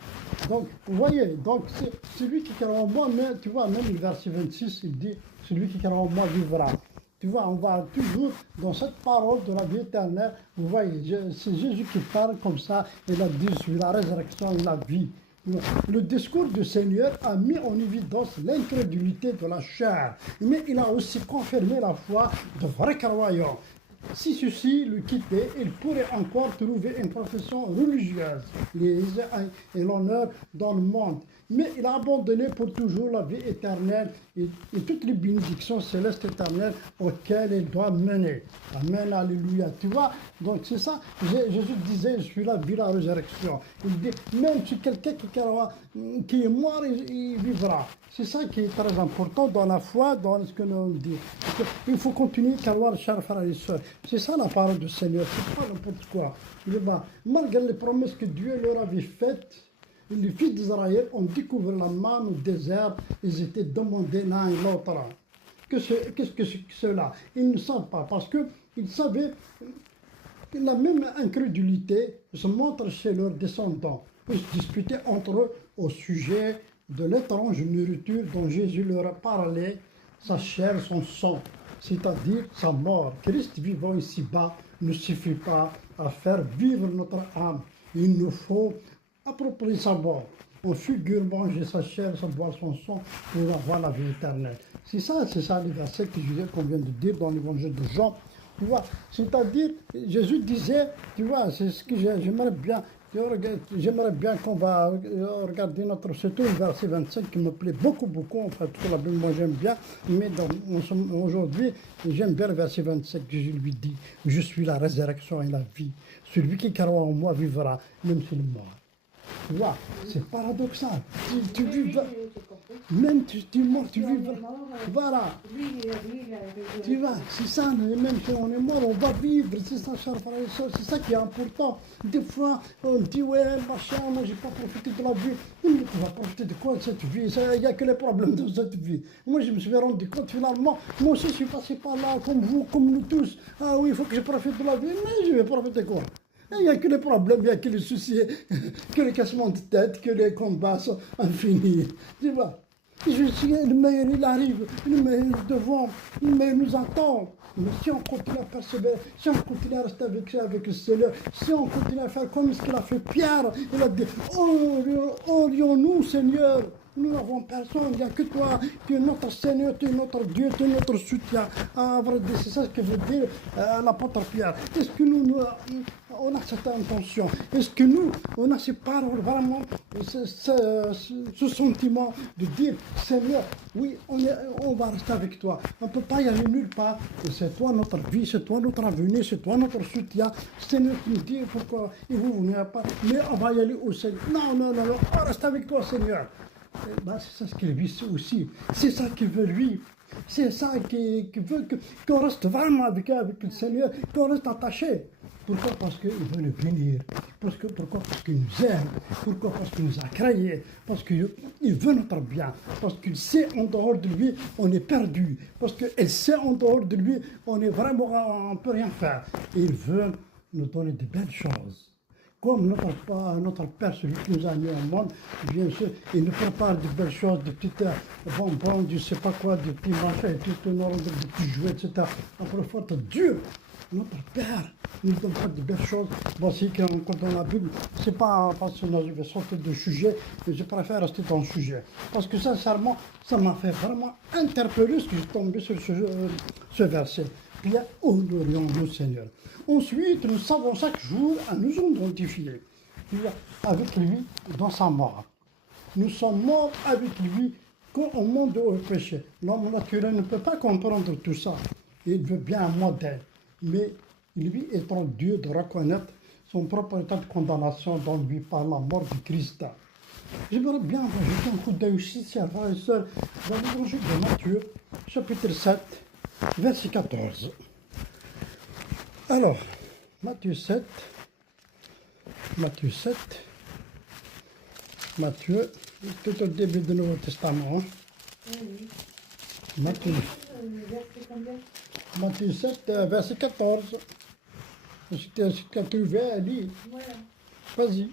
Donc, vous voyez, donc c'est celui qui croit en moi, mais tu vois, même le verset 26, il dit, celui qui croit en moi vivra. Tu vois, on va toujours dans cette parole de la vie éternelle. Vous voyez, c'est Jésus qui parle comme ça. Il a dit, je suis la résurrection et la vie. Le discours du Seigneur a mis en évidence l'incrédulité de la chair, mais il a aussi confirmé la foi de vrais croyants. Si ceux-ci le quittaient, il pourrait encore trouver une profession religieuse, l'Église et l'honneur dans le monde. Mais il a abandonné pour toujours la vie éternelle et toutes les bénédictions célestes éternelles auxquelles il doit mener. Amen, alléluia. Tu vois, donc c'est ça, Jésus disait, je suis la vie, la résurrection. Il dit, même si quelqu'un qui est mort, il vivra. C'est ça qui est très important dans la foi, dans ce que nous dit. Il faut continuer à croire, chers frères et sœurs. C'est ça la parole du Seigneur, c'est pas n'importe quoi. Malgré les promesses que Dieu leur avait faites, les fils d'Israël ont découvert la manne au désert, ils étaient demandés l'un et l'autre. Qu'est-ce que c'est que cela? Ils ne savent pas, parce qu'ils savaient que la même incrédulité se montre chez leurs descendants. Ils se disputaient entre eux au sujet de l'étrange nourriture dont Jésus leur a parlé, sa chair, son sang, c'est-à-dire sa mort. Christ vivant ici-bas ne suffit pas à faire vivre notre âme. Il nous faut approprier sa mort. On figure manger sa chair, boire son sang pour avoir la vie éternelle. C'est ça le verset qu'on vient de dire dans l'évangile de Jean. Tu vois, c'est-à-dire, Jésus disait, tu vois, c'est ce que j'aimerais bien qu'on va regarder surtout le verset 25 qui me plaît beaucoup, en fait, toute la Bible, moi j'aime bien, mais aujourd'hui, j'aime bien le verset 25, Jésus lui dit, je suis la résurrection et la vie, celui qui croit en moi vivra, même s'il est mort. Tu vois, c'est paradoxal. Tu Oui, vis, oui, j'ai compris. même tu mors, tu Si on vis. est mort, Voilà. lui, il a raison. Tu vois, c'est ça, même si on est mort, on va vivre, c'est ça, chers frères et sœurs, c'est ça qui est important. Des fois, on dit, ouais, machin, moi j'ai pas profité de la vie. Mais tu vas profiter de quoi de cette vie? Il n'y a que les problèmes dans cette vie. Moi, je me suis rendu compte, finalement, moi aussi, je suis passé par là, comme vous, comme nous tous. Ah oui, il faut que je profite de la vie, mais je vais profiter quoi? Il n'y a que les problèmes, il n'y a que les soucis, que les cassements de tête, que les combats sont infinis. Tu vois? Je suis le meilleur, il arrive, le meilleur devant, le meilleur nous attend. Mais si on continue à persévérer, si on continue à rester avec le Seigneur, si on continue à faire comme ce qu'il a fait Pierre, il a dit, orions-nous Seigneur, nous n'avons personne, il n'y a que toi, tu es notre Seigneur, tu es notre Dieu, tu es notre soutien. Ah, vrai, c'est ça ce que veut dire l'apôtre Pierre. Est-ce que on a cette intention? Est-ce que nous, on a ces paroles, vraiment, ce sentiment de dire, Seigneur, oui, on va rester avec toi. On ne peut pas y aller nulle part. C'est toi notre vie, c'est toi notre avenir, c'est toi notre soutien. Seigneur, tu nous dis pourquoi vous venez pas, mais on va y aller au Seigneur. Non, non, non, non, on reste avec toi, Seigneur. Ben, c'est ça ce qu'il vit aussi. C'est ça qu'il veut lui. C'est ça qu'il veut qu'on reste vraiment avec le Seigneur, qu'on reste attaché. Pourquoi? Parce qu'il veut le bénir. Pourquoi? Parce qu'il nous aime. Pourquoi? Parce qu'il nous a créés. Parce qu'il veut notre bien. Parce qu'il sait en dehors de lui, on est perdu. Parce qu'il sait en dehors de lui, on est vraiment, on ne peut rien faire. Et il veut nous donner de belles choses. Comme notre Père, celui qui nous a mis au monde, bien sûr, il nous prépare de belles choses, de petits bonbons, de je ne sais pas quoi, de petits machins, de petits jouets, etc. Après, faute Dieu, notre Père, nous donne pas de belles choses. Voici quand dans la Bible, c'est pas parce que je vais sortir de sujet, mais je préfère rester dans le sujet. Parce que sincèrement, ça m'a fait vraiment interpeller ce que je suis tombé sur ce verset. Bien, honorons-nous, Seigneur. Ensuite, nous savons chaque jour à nous identifier avec lui dans sa mort. Nous sommes morts avec lui quand on monte au péché. L'homme naturel ne peut pas comprendre tout ça. Il veut bien un modèle. Mais lui étant Dieu de reconnaître son propre état de condamnation dans lui par la mort du Christ. J'aimerais bien jeter un coup d'œil ici, chers frères et sœurs, dans l'évangile de Matthieu, chapitre 7, verset 14. Alors, Matthieu 7, tout au début du Nouveau Testament. Oui. Matthieu, Verset combien? Matthieu 7, verset 14. Si tu as trouvé, lis. Voilà. Vas-y.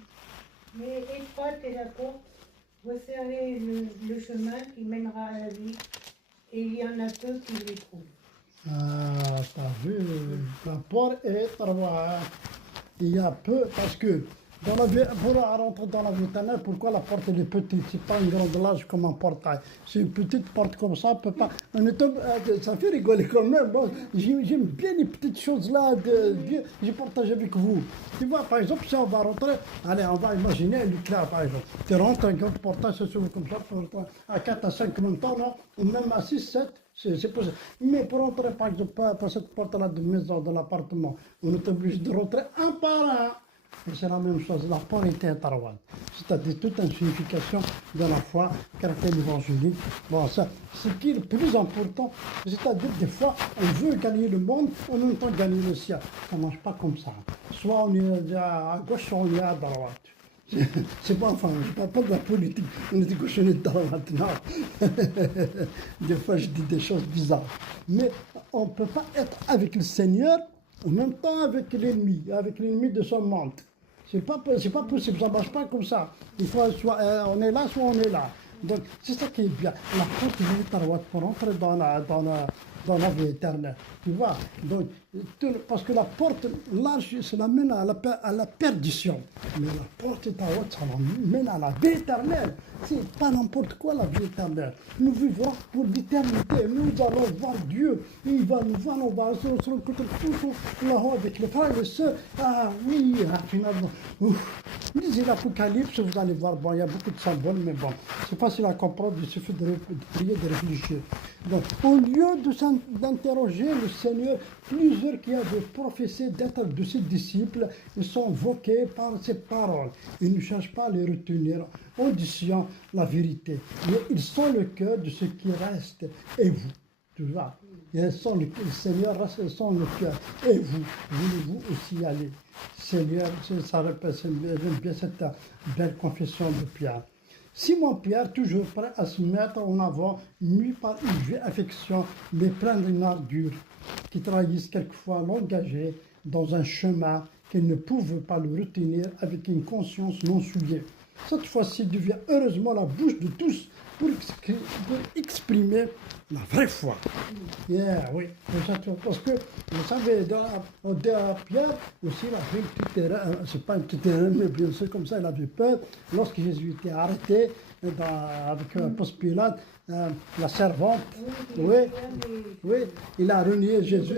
Mais étroite est la porte, resserrez le chemin qui mènera à la vie, et il y en a peu qui les trouvent. Ah, t'as vu, la porte est étroite. Il y a peu, parce que dans la vie, pour rentrer dans la vie éternelle, pourquoi la porte elle est petite? C'est pas une grande large comme un portail. C'est une petite porte comme ça, on peut pas. Ça fait rigoler quand même. Bon, j'aime bien les petites choses là, j'ai partagé avec vous. Tu vois, par exemple, si on va rentrer, allez, on va imaginer un éclair, par exemple. Tu rentres, un grand portail, ça s'ouvre comme ça, pour rentrer à 4 à 5 en même temps, non? Ou même à 6, 7. C'est possible. Mais pour rentrer, par exemple, par cette porte-là de maison, de l'appartement, on est obligé de rentrer un par un. Et c'est la même chose, la porte était étroite. C'est-à-dire toute une signification de la foi, caractère évangélique. Bon, ça, ce qui est le plus important, c'est-à-dire des fois, on veut gagner le monde, en même temps gagner le ciel. Ça ne marche pas comme ça. Soit on est à gauche, soit on est à droite. C'est pas, enfin, je ne parle pas de la politique, on est de gauche, on est de droite, non. Des fois, je dis des choses bizarres. Mais on ne peut pas être avec le Seigneur en même temps avec l'ennemi de son monde. C'est pas possible, ça ne marche pas comme ça. Il faut soit on est là, soit on est là. Donc, c'est ça qui est bien. La porte est droite pour entrer dans la vie éternelle. Tu vois? Donc, parce que la porte large, ça l'amène à la perdition. Mais la porte étroite, ça l'amène à la vie éternelle. C'est pas n'importe quoi la vie éternelle. Nous vivons pour l'éternité. Nous allons voir Dieu. Il va nous voir, on va se rencontrer tous là-haut avec les frères et les sœurs. Ah oui, finalement. Lisez l'Apocalypse, vous allez voir. Bon, il y a beaucoup de symboles, mais bon, c'est facile à comprendre. Il suffit de prier, de réfléchir. Donc, au lieu d'interroger le Seigneur, plusieurs qui avaient professé d'être de ses disciples, ils sont voqués par ses paroles. Ils ne cherchent pas à les retenir en disant la vérité, mais ils sont le cœur de ce qui reste. Et vous, tu vois, le Seigneur reste sont le cœur. Et vous, voulez-vous aussi aller? Seigneur, ça répète, j'aime bien cette belle confession de Pierre. Simon-Pierre, toujours prêt à se mettre en avant, mû par une vieille affection, mais plein d'une ardure, qui trahissent quelquefois l'engagé dans un chemin qu'il ne pouvait pas le retenir avec une conscience non souillée. Cette fois-ci devient heureusement la bouche de tous pour exprimer la vraie foi. Yeah, oui, parce que, vous savez, Pierre aussi, il avait une petite erreur, c'est pas une petite erreur, mais bien sûr, comme ça, il avait peur. Lorsque Jésus était arrêté avec Ponce Pilate, la servante, oui, il a renié Jésus.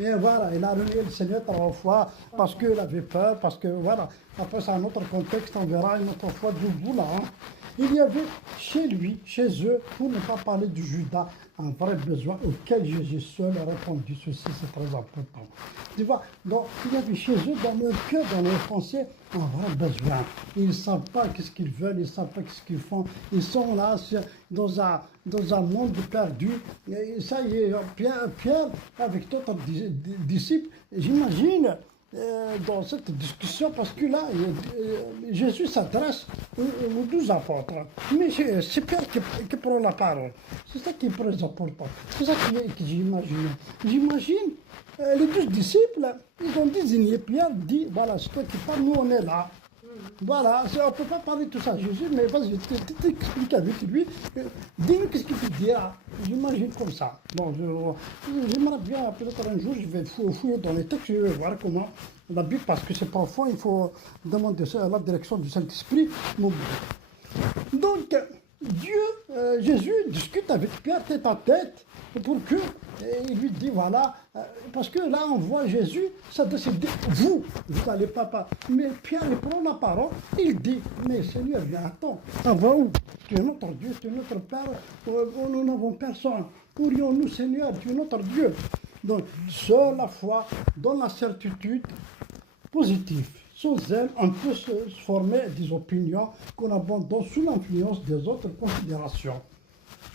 Et voilà, il a renié le Seigneur 3 fois parce qu'il avait peur, parce que voilà, après c'est un autre contexte, on verra une autre fois du bout là. Hein. Il y avait chez lui, chez eux, pour ne pas parler de Judas, un vrai besoin auquel Jésus seul a répondu. Ceci, c'est très important. Tu vois, donc il y avait chez eux, dans leur cœur, dans leur pensée, un vrai besoin. Ils ne savent pas qu'est-ce qu'ils veulent, ils ne savent pas qu'est-ce qu'ils font. Ils sont là dans un monde perdu. Et ça y est, Pierre avec d'autres disciples, j'imagine, dans cette discussion, parce que là, Jésus s'adresse aux 12 apôtres. Mais c'est Pierre qui prend la parole. C'est ça qui est très important. C'est ça que j'imagine. J'imagine, les 12 disciples, ils ont désigné Pierre, dit, voilà, c'est toi qui parles, nous on est là. Voilà, on ne peut pas parler de tout ça à Jésus, mais vas-y, t'expliques avec lui, dis-nous qu'est-ce qu'il te dira. J'imagine comme ça. Bon, j'aimerais bien, peut-être un jour, je vais fouiller dans les textes, je vais voir comment la Bible, parce que c'est parfois, il faut demander ça à la direction du Saint-Esprit. Donc, Jésus discute avec Pierre tête à tête pour que il lui dit voilà, parce que là on voit Jésus, ça décide, vous n'allez pas. Mais Pierre il prend la parole, il dit, mais Seigneur, viens, attends, ça va où? Tu es notre Dieu, tu es notre Père, nous n'avons personne. Pourrions-nous, Seigneur, tu es notre Dieu. Donc, seule la foi donne la certitude positive. Sans elle, on peut se former des opinions qu'on abandonne sous l'influence des autres considérations.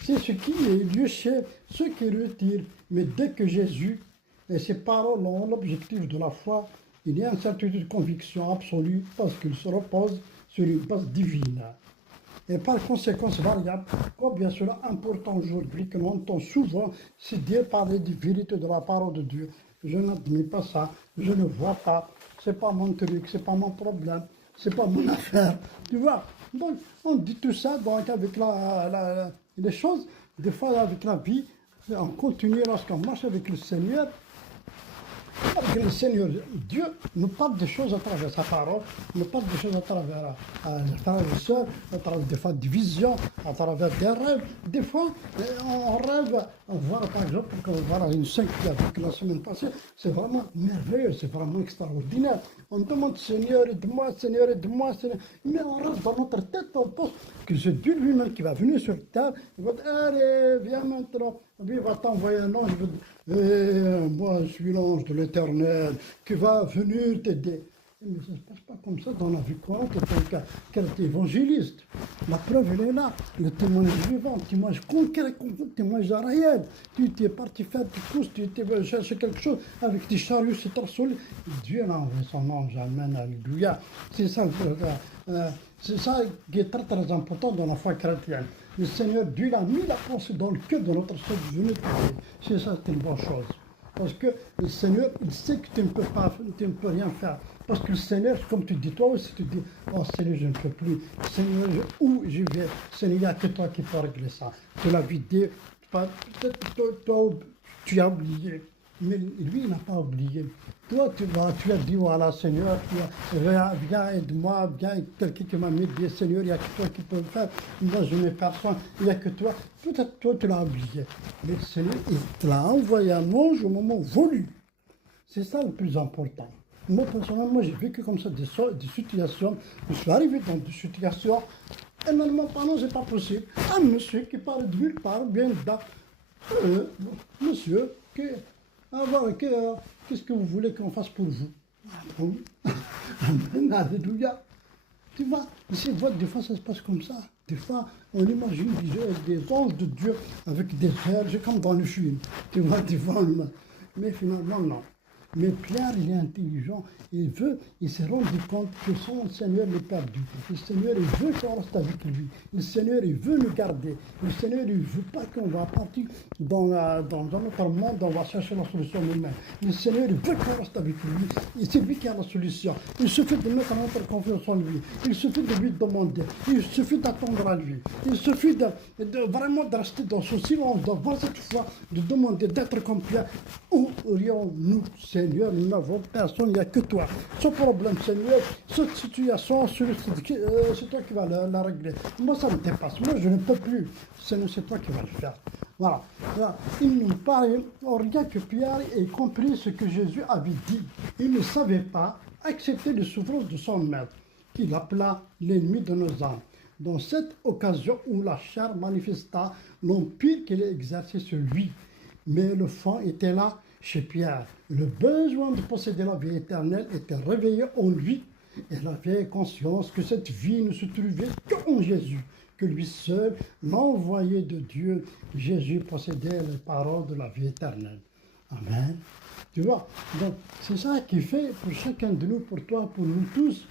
C'est ce qui est lieu chez ceux qui retirent. Mais dès que Jésus et ses paroles ont l'objectif de la foi, il y a une certitude de conviction absolue parce qu'il se repose sur une base divine. Et par conséquence variable, combien cela est important aujourd'hui que l'on entend souvent se dire parler des vérités de la parole de Dieu. Je n'admets pas ça, je ne vois pas, c'est pas mon truc, c'est pas mon problème, c'est pas mon affaire, tu vois. Donc on dit tout ça, donc avec les choses, des fois avec la vie, on continue lorsqu'on marche avec le Seigneur. Avec le Seigneur, Dieu nous parle des choses à travers sa parole, nous parle des choses à travers les frères et sœurs, à travers des fois des visions, à travers des rêves. Des fois, on rêve, on voit par exemple, voilà, une scène qui a vécu la semaine passée, c'est vraiment merveilleux, c'est vraiment extraordinaire. On demande Seigneur, aide-moi, Seigneur, aide-moi, Seigneur. Mais on reste dans notre tête, on pense que c'est Dieu lui-même qui va venir sur terre, il va dire, allez, viens maintenant. Lui va t'envoyer un ange, moi je suis l'ange de l'Éternel qui va venir t'aider. Mais ça ne se passe pas comme ça dans la vie courante, quel évangéliste. La preuve, elle est là, le témoignage vivant, le témoignage concret, le témoignage réel. Tu es parti faire des courses, tu étais chercher quelque chose avec tes chariots, c'est torsolé. Dieu a envoyé son ange, amen, alléluia. C'est ça qui est très très important dans la foi chrétienne. Le Seigneur, Dieu l'a mis la pensée dans le cœur de notre Seigneur de venir prier. C'est ça, c'est une bonne chose. Parce que le Seigneur, il sait que tu ne peux rien faire. Parce que le Seigneur, comme tu dis, toi aussi, tu dis, oh Seigneur, je ne peux plus. Seigneur, où je vais? Seigneur, il n'y a que toi qui peux régler ça. Tu l'as vidé, peut-être toi, tu as oublié. Mais lui, il n'a pas oublié. Toi, tu as dit, voilà, Seigneur, viens, aide-moi, viens, quelqu'un qui m'a mis, dit, Seigneur, il n'y a que toi qui peux le faire. Moi, je n'ai personne, il n'y a que toi. Peut-être toi, tu l'as oublié. Mais le Seigneur, il te l'a envoyé un ange au moment voulu. C'est ça le plus important. Moi, personnellement, j'ai vécu comme ça des situations. Je suis arrivé dans des situations, et normalement, parlant, c'est pas possible. Un monsieur qui parle de nulle part, bien là. Monsieur, qu'est-ce que vous voulez qu'on fasse pour vous? Amen. Amen, alléluia. Tu vois, des fois ça se passe comme ça. Des fois, on imagine des anges de Dieu avec des ailes, c'est comme dans le film. Tu vois, mais finalement, non. Mais Pierre, il est intelligent, il s'est rendu compte que son Seigneur l'est perdu. Le Seigneur, il veut qu'on reste avec lui. Le Seigneur, il veut nous garder. Le Seigneur, il ne veut pas qu'on va partir dans notre monde, on va chercher la solution nous-mêmes. Le Seigneur, il veut qu'on reste avec lui. Et c'est lui qui a la solution. Il suffit de mettre notre confiance en lui. Il suffit de lui demander. Il suffit d'attendre à lui. Il suffit vraiment de rester dans son silence, d'avoir cette foi, de demander d'être comme Pierre. Où aurions-nous, Seigneur, nous n'avons personne, il n'y a que toi. Ce problème, Seigneur, cette situation, c'est toi qui vas la régler. Moi, ça me dépasse. Moi, je ne peux plus. Seigneur, c'est toi qui vas le faire. Voilà. Il nous parle, rien que Pierre ait compris ce que Jésus avait dit. Il ne savait pas accepter les souffrances de son maître, qu'il appela l'ennemi de nos âmes. Dans cette occasion où la chair manifesta l'empire qu'elle exerçait sur lui. Mais le fond était là chez Pierre. Le besoin de posséder la vie éternelle était réveillé en lui. Il avait conscience que cette vie ne se trouvait qu'en Jésus, que lui seul, l'envoyé de Dieu, Jésus possédait les paroles de la vie éternelle. Amen. Tu vois, donc c'est ça qui fait pour chacun de nous, pour toi, pour nous tous,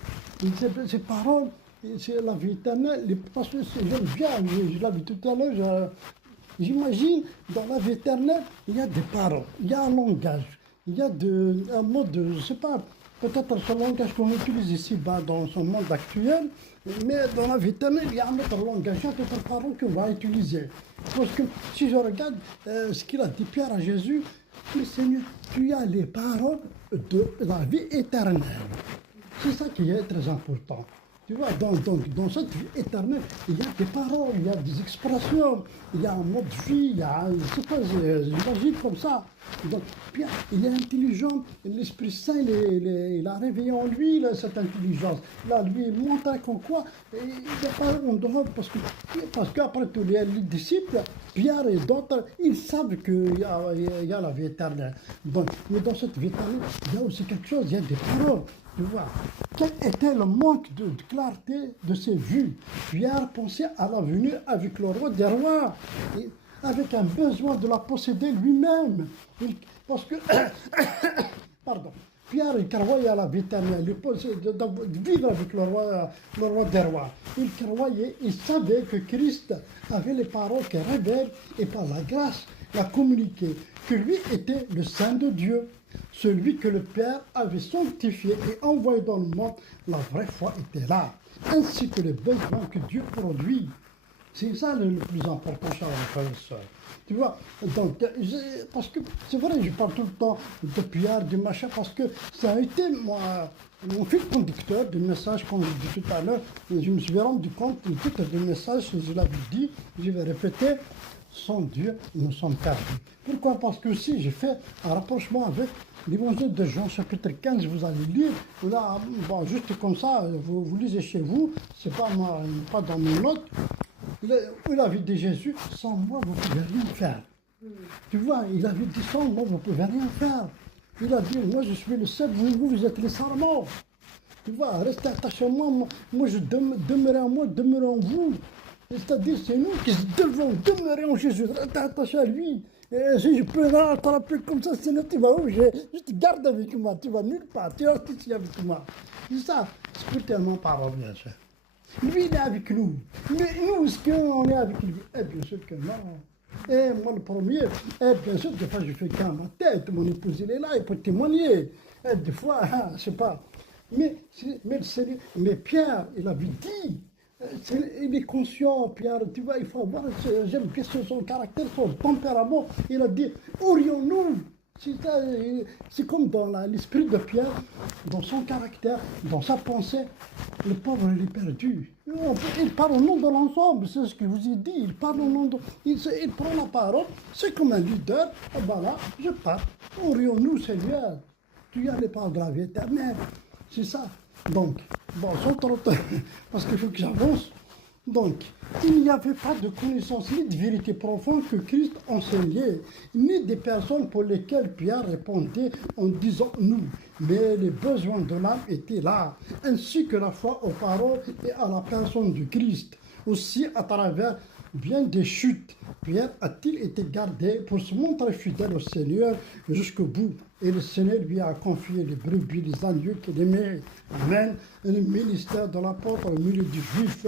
ces paroles, c'est la vie éternelle. Parce que j'aime bien, je l'avais dit tout à l'heure, j'imagine, dans la vie éternelle, il y a des paroles, il y a un langage, il y a un mode, je ne sais pas, peut-être ce langage qu'on utilise ici dans ce monde actuel, mais dans la vie éternelle, il y a un autre langage, il y a d'autres paroles qu'on va utiliser. Parce que si je regarde ce qu'il a dit Pierre à Jésus, il dit, Seigneur, tu as les paroles de la vie éternelle. C'est ça qui est très important. Tu vois, dans cette vie éternelle, il y a des paroles, il y a des expressions, il y a un mode de vie, il y a, je sais pas, j'imagine comme ça. Donc, Pierre, il est intelligent, l'Esprit Saint, il a réveillé en lui cette intelligence. Là, lui, il montre qu'en quoi, il n'est pas en dehors, parce qu'après tous les disciples, Pierre et d'autres, ils savent qu'il y a la vie éternelle. Donc, mais dans cette vie éternelle, il y a aussi quelque chose, il y a des paroles. Tu vois, quel était le manque de clarté de ses vues? Pierre pensait à la venue avec le roi des rois, avec un besoin de la posséder lui-même. Parce que, pardon, Pierre, il croyait à la vie éternelle, de vivre avec le roi des rois. Il croyait, il savait que Christ avait les paroles qui révèlent et par la grâce l'a communiqué, que lui était le Saint de Dieu. Celui que le Père avait sanctifié et envoyé dans le monde, la vraie foi était là, ainsi que les besoins que Dieu produit. C'est ça le plus important, chers frères et sœurs. Tu vois, donc, parce que c'est vrai, je parle tout le temps de Pierre, du machin, parce que ça a été mon fil conducteur du message, comme je disais tout à l'heure, et je me suis rendu compte du titre du message, je l'avais dit, je vais répéter. Sans Dieu, nous sommes perdus. Pourquoi? Parce que si j'ai fait un rapprochement avec l'évangile de Jean, chapitre 15, vous allez lire, là, bon, juste comme ça, vous lisez chez vous, c'est pas dans mes notes, il avait dit Jésus, sans moi, vous ne pouvez rien faire. Tu vois, il avait dit, sans moi, vous ne pouvez rien faire. Il a dit, moi, je suis le seul, vous êtes les sarments. Tu vois, restez attachés à moi, moi, je demeurerai en moi, demeurerai en vous. C'est-à-dire, c'est nous qui devons demeurer en Jésus, rester attachés à lui. Et si je peux rattraper comme ça, sinon tu vas où? Je te garde avec moi, tu vas nulle part, tu restes ici avec moi. C'est ça, spirituellement parlant, bien sûr. Lui, il est avec nous. Mais nous, est-ce qu'on est avec lui? Eh bien sûr que non. Et moi, le premier, bien sûr, des fois, je fais qu'à ma tête. Mon épouse, il est là, il peut témoigner. Et des fois, je sais pas. Mais Pierre, il avait dit, il est conscient, Pierre, tu vois, il faut avoir, j'aime bien son caractère, son tempérament. Il a dit, aurions-nous? C'est comme dans l'esprit de Pierre, dans son caractère, dans sa pensée, le pauvre, il est perdu. Il parle au nom de l'ensemble, c'est ce que je vous ai dit, il parle au nom de... Il prend la parole, c'est comme un leader, et voilà, je parle. Aurions-nous, Seigneur? Tu as les paroles de la vie éternelle. C'est ça. Donc, bon, sans trop, parce qu'il faut que j'avance. Donc, il n'y avait pas de connaissance ni de vérité profonde que Christ enseignait, ni des personnes pour lesquelles Pierre répondait en disant nous. Mais les besoins de l'âme étaient là, ainsi que la foi aux paroles et à la personne du Christ. Aussi, à travers bien des chutes, Pierre a-t-il été gardé pour se montrer fidèle au Seigneur jusqu'au bout. Et le Seigneur lui a confié les brebis, les agneaux qu'il aimait. Amen. Et le ministère de l'apôtre au milieu du juif.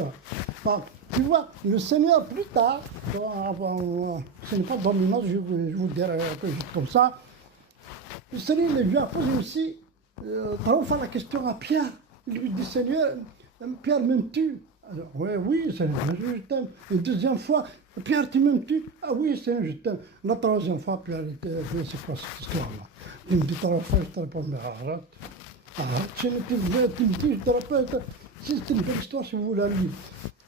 Enfin, tu vois, le Seigneur, plus tard, ce n'est pas dominant, je vous dirai quelque chose comme ça. Le Seigneur lui a posé aussi, faire la question à Pierre. Il lui dit, Seigneur, Pierre, m'aimes-tu? Alors, oui, Seigneur, je t'aime. Une deuxième fois, Pierre, tu m'aimes-tu? Ah oui, Seigneur, je t'aime. La troisième fois, Pierre, c'est quoi cette histoire-là? Il me dit, trois fois, je te réponds, mais arrête. Arrête, tu me dis, je te rappelle, si c'est une belle histoire, si vous voulez la lire.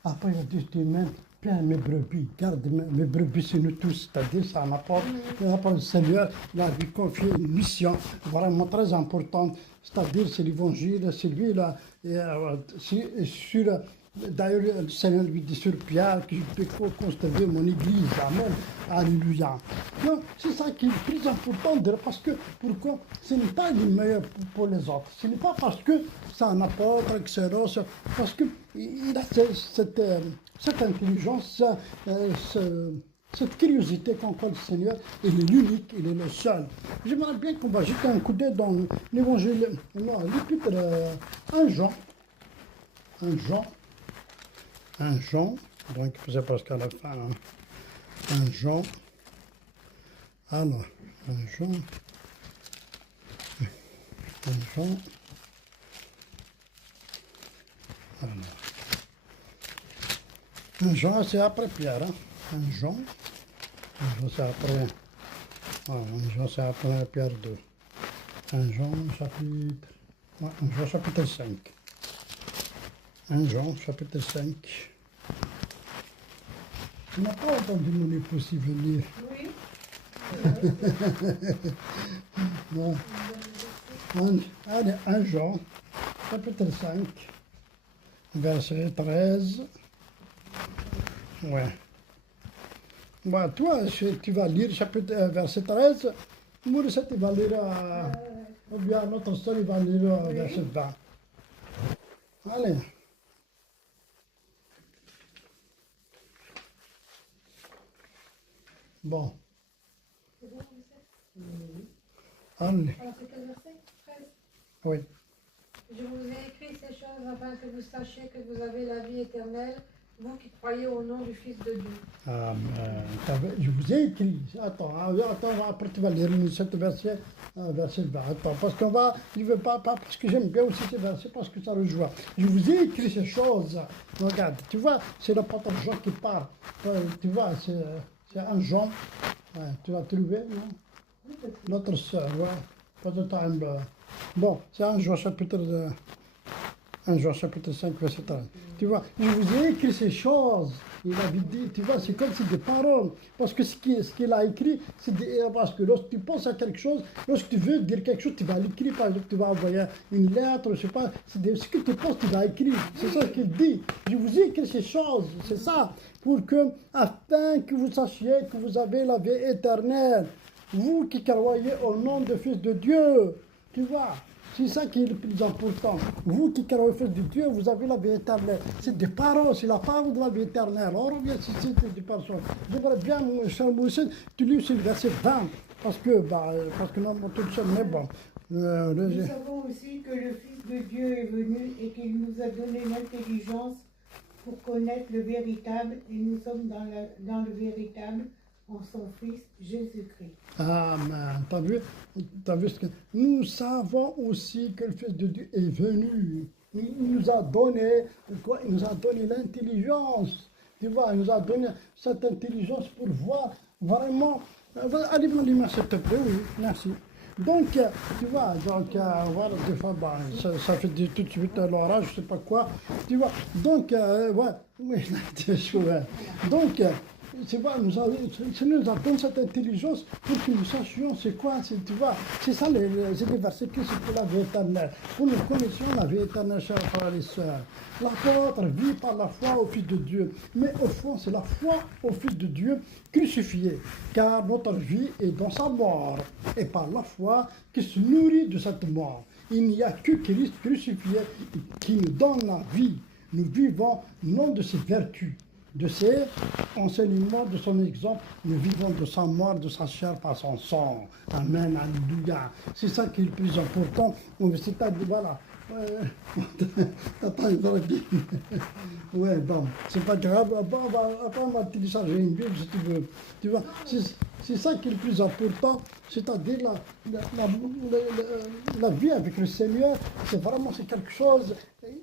Après, il a dit, je t'aime, Pierre, mes brebis, garde mes brebis, c'est nous tous, c'est-à-dire, c'est un apport. Le Seigneur, il a lui confié une mission vraiment très importante, c'est-à-dire, c'est l'évangile, c'est lui, là, sur. D'ailleurs, le Seigneur lui dit sur Pierre que je peux construire mon église. Amen. Alléluia. Donc, c'est ça qui est le plus important, parce que, pourquoi? Ce n'est pas le meilleur pour les autres. Ce n'est pas parce que c'est un apôtre, etc. Parce qu'il a cette intelligence, cette curiosité qu'on connaît le Seigneur. Il est l'unique, il est le seul. J'aimerais bien qu'on va jeter un coup d'œil dans l'évangile, l'épître 1 Jean. 1 Jean, donc c'est presque à la fin. 1 Jean. Alors, 1 Jean. 1 Jean. Alors. 1 Jean, c'est après Pierre. 1 Jean. 1 Jean, c'est après. 1 Jean, c'est après Pierre 2. 1 Jean, chapitre. 1 Jean, chapitre 5. 1 Jean, chapitre 5. Tu n'as pas entendu mon époux si venir. Oui. Non. Allez, 1 Jean, chapitre 5, verset 13. Ouais. Bah, toi, tu vas lire chapitre, verset 13. Maurice, tu vas lire, ou bien notre soeur, il va lire verset 20. Allez. Bon. Allez. Alors, c'est quel verset? 13. Oui. Je vous ai écrit ces choses afin que vous sachiez que vous avez la vie éternelle, vous qui croyez au nom du Fils de Dieu. Je vous ai écrit. Attends, après tu vas lire ce verset, verset 20. Attends, parce qu'on va, je ne veux pas, parce que j'aime bien aussi ces versets, parce que ça rejoint. Je vous ai écrit ces choses. Regarde, tu vois, c'est l'apôtre Jean qui parle. Tu vois, c'est un Jean. Ouais, tu vas trouver, non? Notre sœur, ouais. Pas de temps. Bon, c'est un Jean chapitre 5, verset 30. Tu vois, je vous ai écrit ces choses. Il avait dit, tu vois, c'est comme si des paroles. Parce que ce qu'il a écrit, parce que lorsque tu penses à quelque chose, lorsque tu veux dire quelque chose, tu vas l'écrire. Par exemple, tu vas envoyer une lettre, je sais pas, ce que tu penses, tu vas écrire. C'est ça qu'il dit. Je vous ai écrit ces choses, c'est ça. Afin que vous sachiez que vous avez la vie éternelle. Vous qui croyez au nom du Fils de Dieu. Tu vois. C'est ça qui est le plus important. Vous qui croyez au Fils de Dieu, vous avez la vie éternelle. C'est des paroles, c'est la parole de la vie éternelle. On revient ici, c'est des personnes. J'aimerais bien, cher Moïse, tu lis aussi le verset 20, parce que non, tout seul, mais bon. Nous savons aussi que le Fils de Dieu est venu et qu'il nous a donné l'intelligence pour connaître le véritable, et nous sommes dans le véritable en son Fils Jésus-Christ. Amen. T'as vu ce que... Nous savons aussi que le Fils de Dieu est venu. Il nous a donné quoi? Il nous a donné l'intelligence. Tu vois, il nous a donné cette intelligence pour voir vraiment. Allez, mon lire, s'il te plaît, oui, merci. Donc, tu vois, voilà, des fois, ça fait tout de suite l'orage, je sais pas quoi. Tu vois, donc, ouais, oui, c'est chaud. Donc, tu vois, le Seigneur nous a donné cette intelligence pour que nous sachions c'est quoi, tu vois, c'est ça c'est des versets qui c'est pour la vie éternelle. Pour nous connaissions la vie éternelle, chers frères et sœurs. L'apôtre vit par la foi au Fils de Dieu. Mais au fond, c'est la foi au Fils de Dieu crucifié. Car notre vie est dans sa mort. Et par la foi qui se nourrit de cette mort. Il n'y a que Christ crucifié qui nous donne la vie. Nous vivons non de ses vertus, de ses enseignements, de son exemple. Nous vivons de sa mort, de sa chair par son sang. Amen, alléluia. C'est ça qui est le plus important. C'est-à-dire, voilà. Attends, il aurait dit. Ouais, bon, c'est pas grave. Bon, après, on va télécharger une Bible si tu veux. Tu vois, c'est ça qui est le plus important, c'est-à-dire la vie avec le Seigneur, c'est quelque chose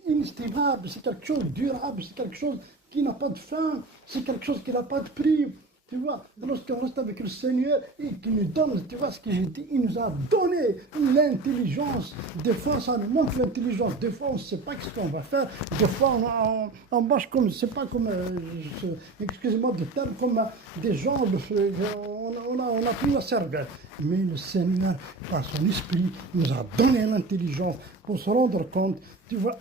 inestimable, c'est quelque chose de durable, c'est quelque chose qui n'a pas de fin, c'est quelque chose qui n'a pas de prix. Tu vois, lorsqu'on reste avec le Seigneur et qu'il nous donne, tu vois ce que j'ai dit, il nous a donné l'intelligence. Des fois, ça nous manque l'intelligence. Des fois, on ne sait pas ce qu'on va faire. Des fois, on marche comme, c'est pas comme, excusez-moi de terme, comme des gens, on a plus la cervelle. Mais le Seigneur, par son esprit, nous a donné l'intelligence pour se rendre compte. Tu vois,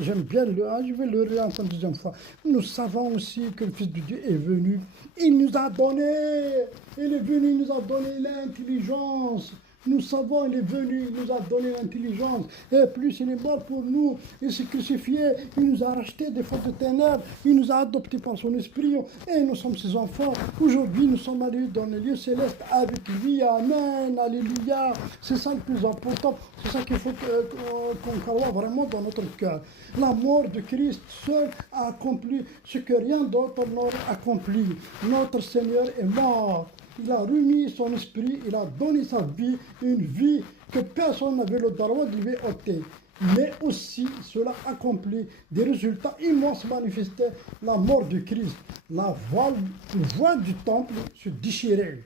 j'aime bien je vais le lire une deuxième fois. Nous savons aussi que le Fils de Dieu est venu. Il nous a donné, il est venu, il nous a donné l'intelligence. Nous savons, il est venu, il nous a donné l'intelligence. Et plus il est mort pour nous, il s'est crucifié, il nous a rachetés des forces de ténèbres, il nous a adoptés par son esprit, et nous sommes ses enfants. Aujourd'hui, nous sommes allés dans les lieux célestes avec lui. Amen, alléluia. C'est ça le plus important. C'est ça qu'il faut qu'on croit vraiment dans notre cœur. La mort de Christ seul a accompli ce que rien d'autre n'aurait accompli. Notre Seigneur est mort. Il a remis son esprit, il a donné sa vie, une vie que personne n'avait le droit de lui ôter. Mais aussi, cela accomplit des résultats immenses manifestés, la mort de Christ. Le voile du temple se déchirait.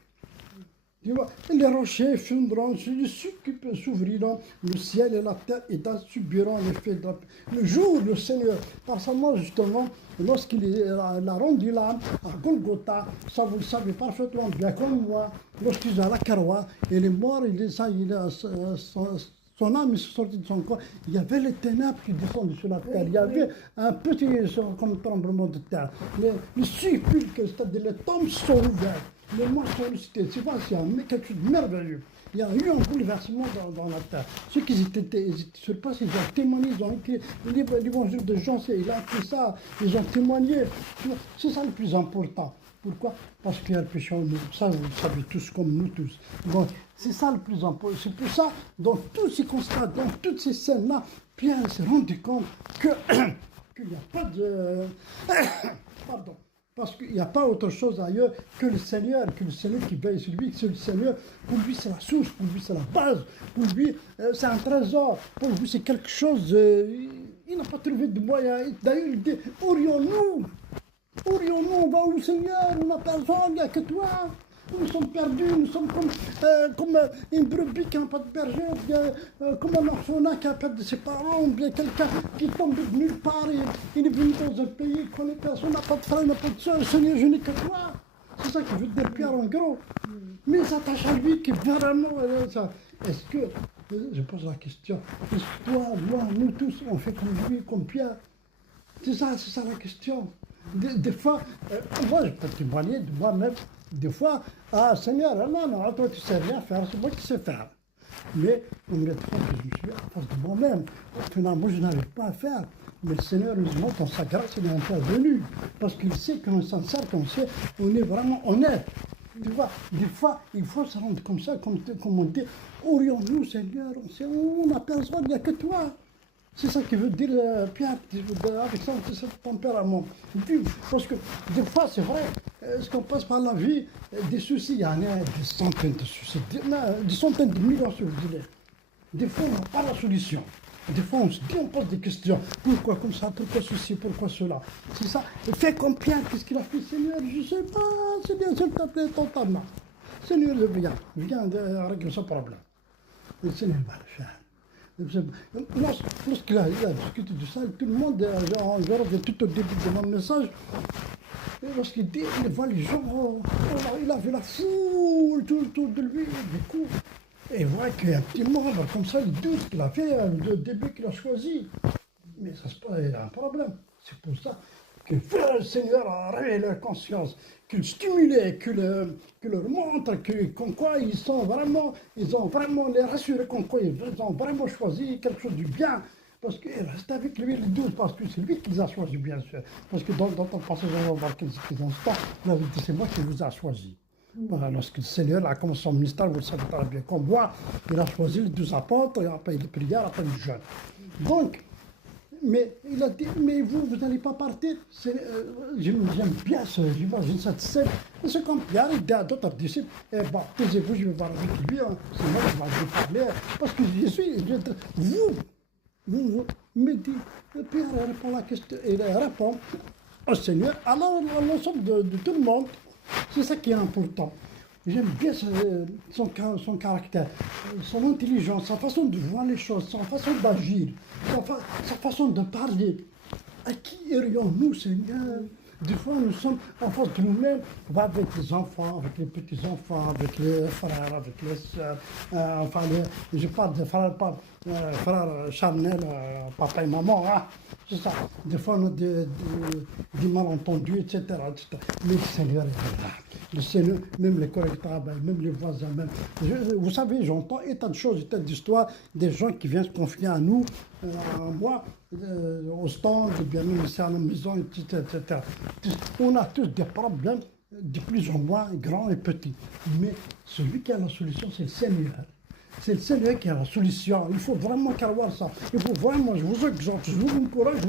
Tu vois, les rochers fondront, les succubes s'ouvriront, le ciel et la terre subiront l'effet de le jour, le Seigneur, par sa mort justement, lorsqu'il a rendu l'âme à Golgotha, ça vous le savez parfaitement bien comme moi, lorsqu'il est à la croix, il est mort, son âme est sortie de son corps, il y avait les ténèbres qui descendaient sur la terre, il y avait un petit comme tremblement de terre, les sépulcres, c'est-à-dire les tombes sont ouvertes. Les morts sont ressuscités, c'est pas quelque chose de merveilleux. Il y a eu un bouleversement dans la terre. Ceux qui étaient sur place, ils ont témoigné, ils ont écrit l'évangile de Jean, il a écrit ça, ils ont témoigné. C'est ça le plus important. Pourquoi? Parce qu'il y a le péché en nous. Ça, vous le savez tous, comme nous tous. Donc, c'est ça le plus important. C'est pour ça, dans tous ces constats, dans toutes ces scènes-là, Pierre s'est rendu compte qu'il n'y a pas de... Pardon. Parce qu'il n'y a pas autre chose ailleurs que le Seigneur qui veille sur lui, que c'est le Seigneur. Pour lui, c'est la source, pour lui, c'est la base, pour lui, c'est un trésor, pour lui, c'est quelque chose. Il n'a pas trouvé de moyen. D'ailleurs, il dit orions-nous, on va où, Seigneur, on n'a personne, il n'y a que toi. Nous sommes perdus, nous sommes comme une brebis qui n'a pas de berger, bien, comme un orphelin qui a perdu ses parents, ou bien quelqu'un qui tombe de nulle part, il est venu dans un pays, il connaît personne, n'a pas de frère, n'a pas de soeur, Seigneur, je n'ai que toi. C'est ça qui veut dire Pierre en gros. Mais il s'attache à lui qui vraiment. Est-ce que, je pose la question, est-ce que toi, moi, nous tous, on fait comme lui, comme Pierre? C'est ça la question. Des fois, moi je peux témoigner de moi-même. Des fois, Seigneur, non, toi tu sais rien faire, c'est moi qui sais faire. Mais on me dit que je me suis à face de moi-même. Finalement, je n'arrive pas à faire. Mais le Seigneur nous montre dans sa grâce, il est intervenu. Parce qu'il sait qu'on est sincère, on est vraiment honnête. Tu vois, des fois, il faut se rendre comme ça, comme on dit, orions-nous, Seigneur, on n'a personne, il n'y a que toi. C'est ça qui veut dire Pierre, avec son tempérament. Parce que des fois, c'est vrai, ce qu'on passe par la vie, des soucis, il y en a des centaines de soucis, des centaines de millions, je vous dirais. Des fois, on n'a pas la solution. Des fois, on se dit, on pose des questions. Pourquoi comme ça? Pourquoi ceci? Pourquoi cela? C'est ça. Et fais comme Pierre, qu'est-ce qu'il a fait, Seigneur? Je ne sais pas, Seigneur, s'il te plaît, tends ta main. Seigneur, viens de régler ce problème. Le Seigneur va le faire. Lorsqu'il a discuté de ça, tout le monde, genre tout au début de mon message, Et lorsqu'il dit, il voit les gens, il a vu la foule tout autour de lui, du coup, et il voit qu'il y a un petit membre, comme ça, il doute qu'il a fait le début qu'il a choisi. Mais ça se passe, il y a un problème. C'est pour ça que le Seigneur a réveillé leur conscience, qu'il stimulait, qu'il leur montre qu'en quoi ils ont vraiment les rassurés, qu'en quoi ils ont vraiment choisi quelque chose du bien. Parce qu'il reste avec lui les 12, parce que c'est lui qui les a choisis, bien sûr. Parce que dans ton passage, on va voir quelques instants, il a dit, c'est moi qui vous a choisi. Voilà, lorsque le Seigneur a commencé son ministère, vous le savez très bien comme moi, il a choisi les 12 apôtres, et après les prières, après les jeûnes. Donc, mais il a dit, mais vous n'allez pas partir. J'aime bien j'imagine cette scène. C'est comme Pierre, il dit à d'autres disciples, taisez-vous, je vais voir avec lui, hein. C'est moi qui vais vous parler. Parce que vous me dites, Pierre répond la question, il répond au Seigneur, alors à l'ensemble de tout le monde. C'est ça qui est important. J'aime bien son caractère, son intelligence, sa façon de voir les choses, sa façon d'agir, sa façon de parler. À qui irions-nous, Seigneur? Des fois, nous sommes en face de nous-mêmes, on va avec les enfants, avec les petits-enfants, avec les frères, avec les sœurs, je parle de frères charnels, papa et maman, hein, c'est ça. Des fois, on a des malentendus, etc., etc. Mais le Seigneur est là. Le Seigneur, même les collègues de travail, même les voisins, même. Vous savez, j'entends état de choses, état d'histoire, des gens qui viennent se confier à nous, moi, au stand, bien même ici à la maison, etc., etc. On a tous des problèmes, de plus ou moins grands et petits. Mais celui qui a la solution, c'est le Seigneur. C'est le Seigneur qui a la solution. Il faut vraiment avoir ça. Il faut vraiment, je vous exhorte, je vous encourage,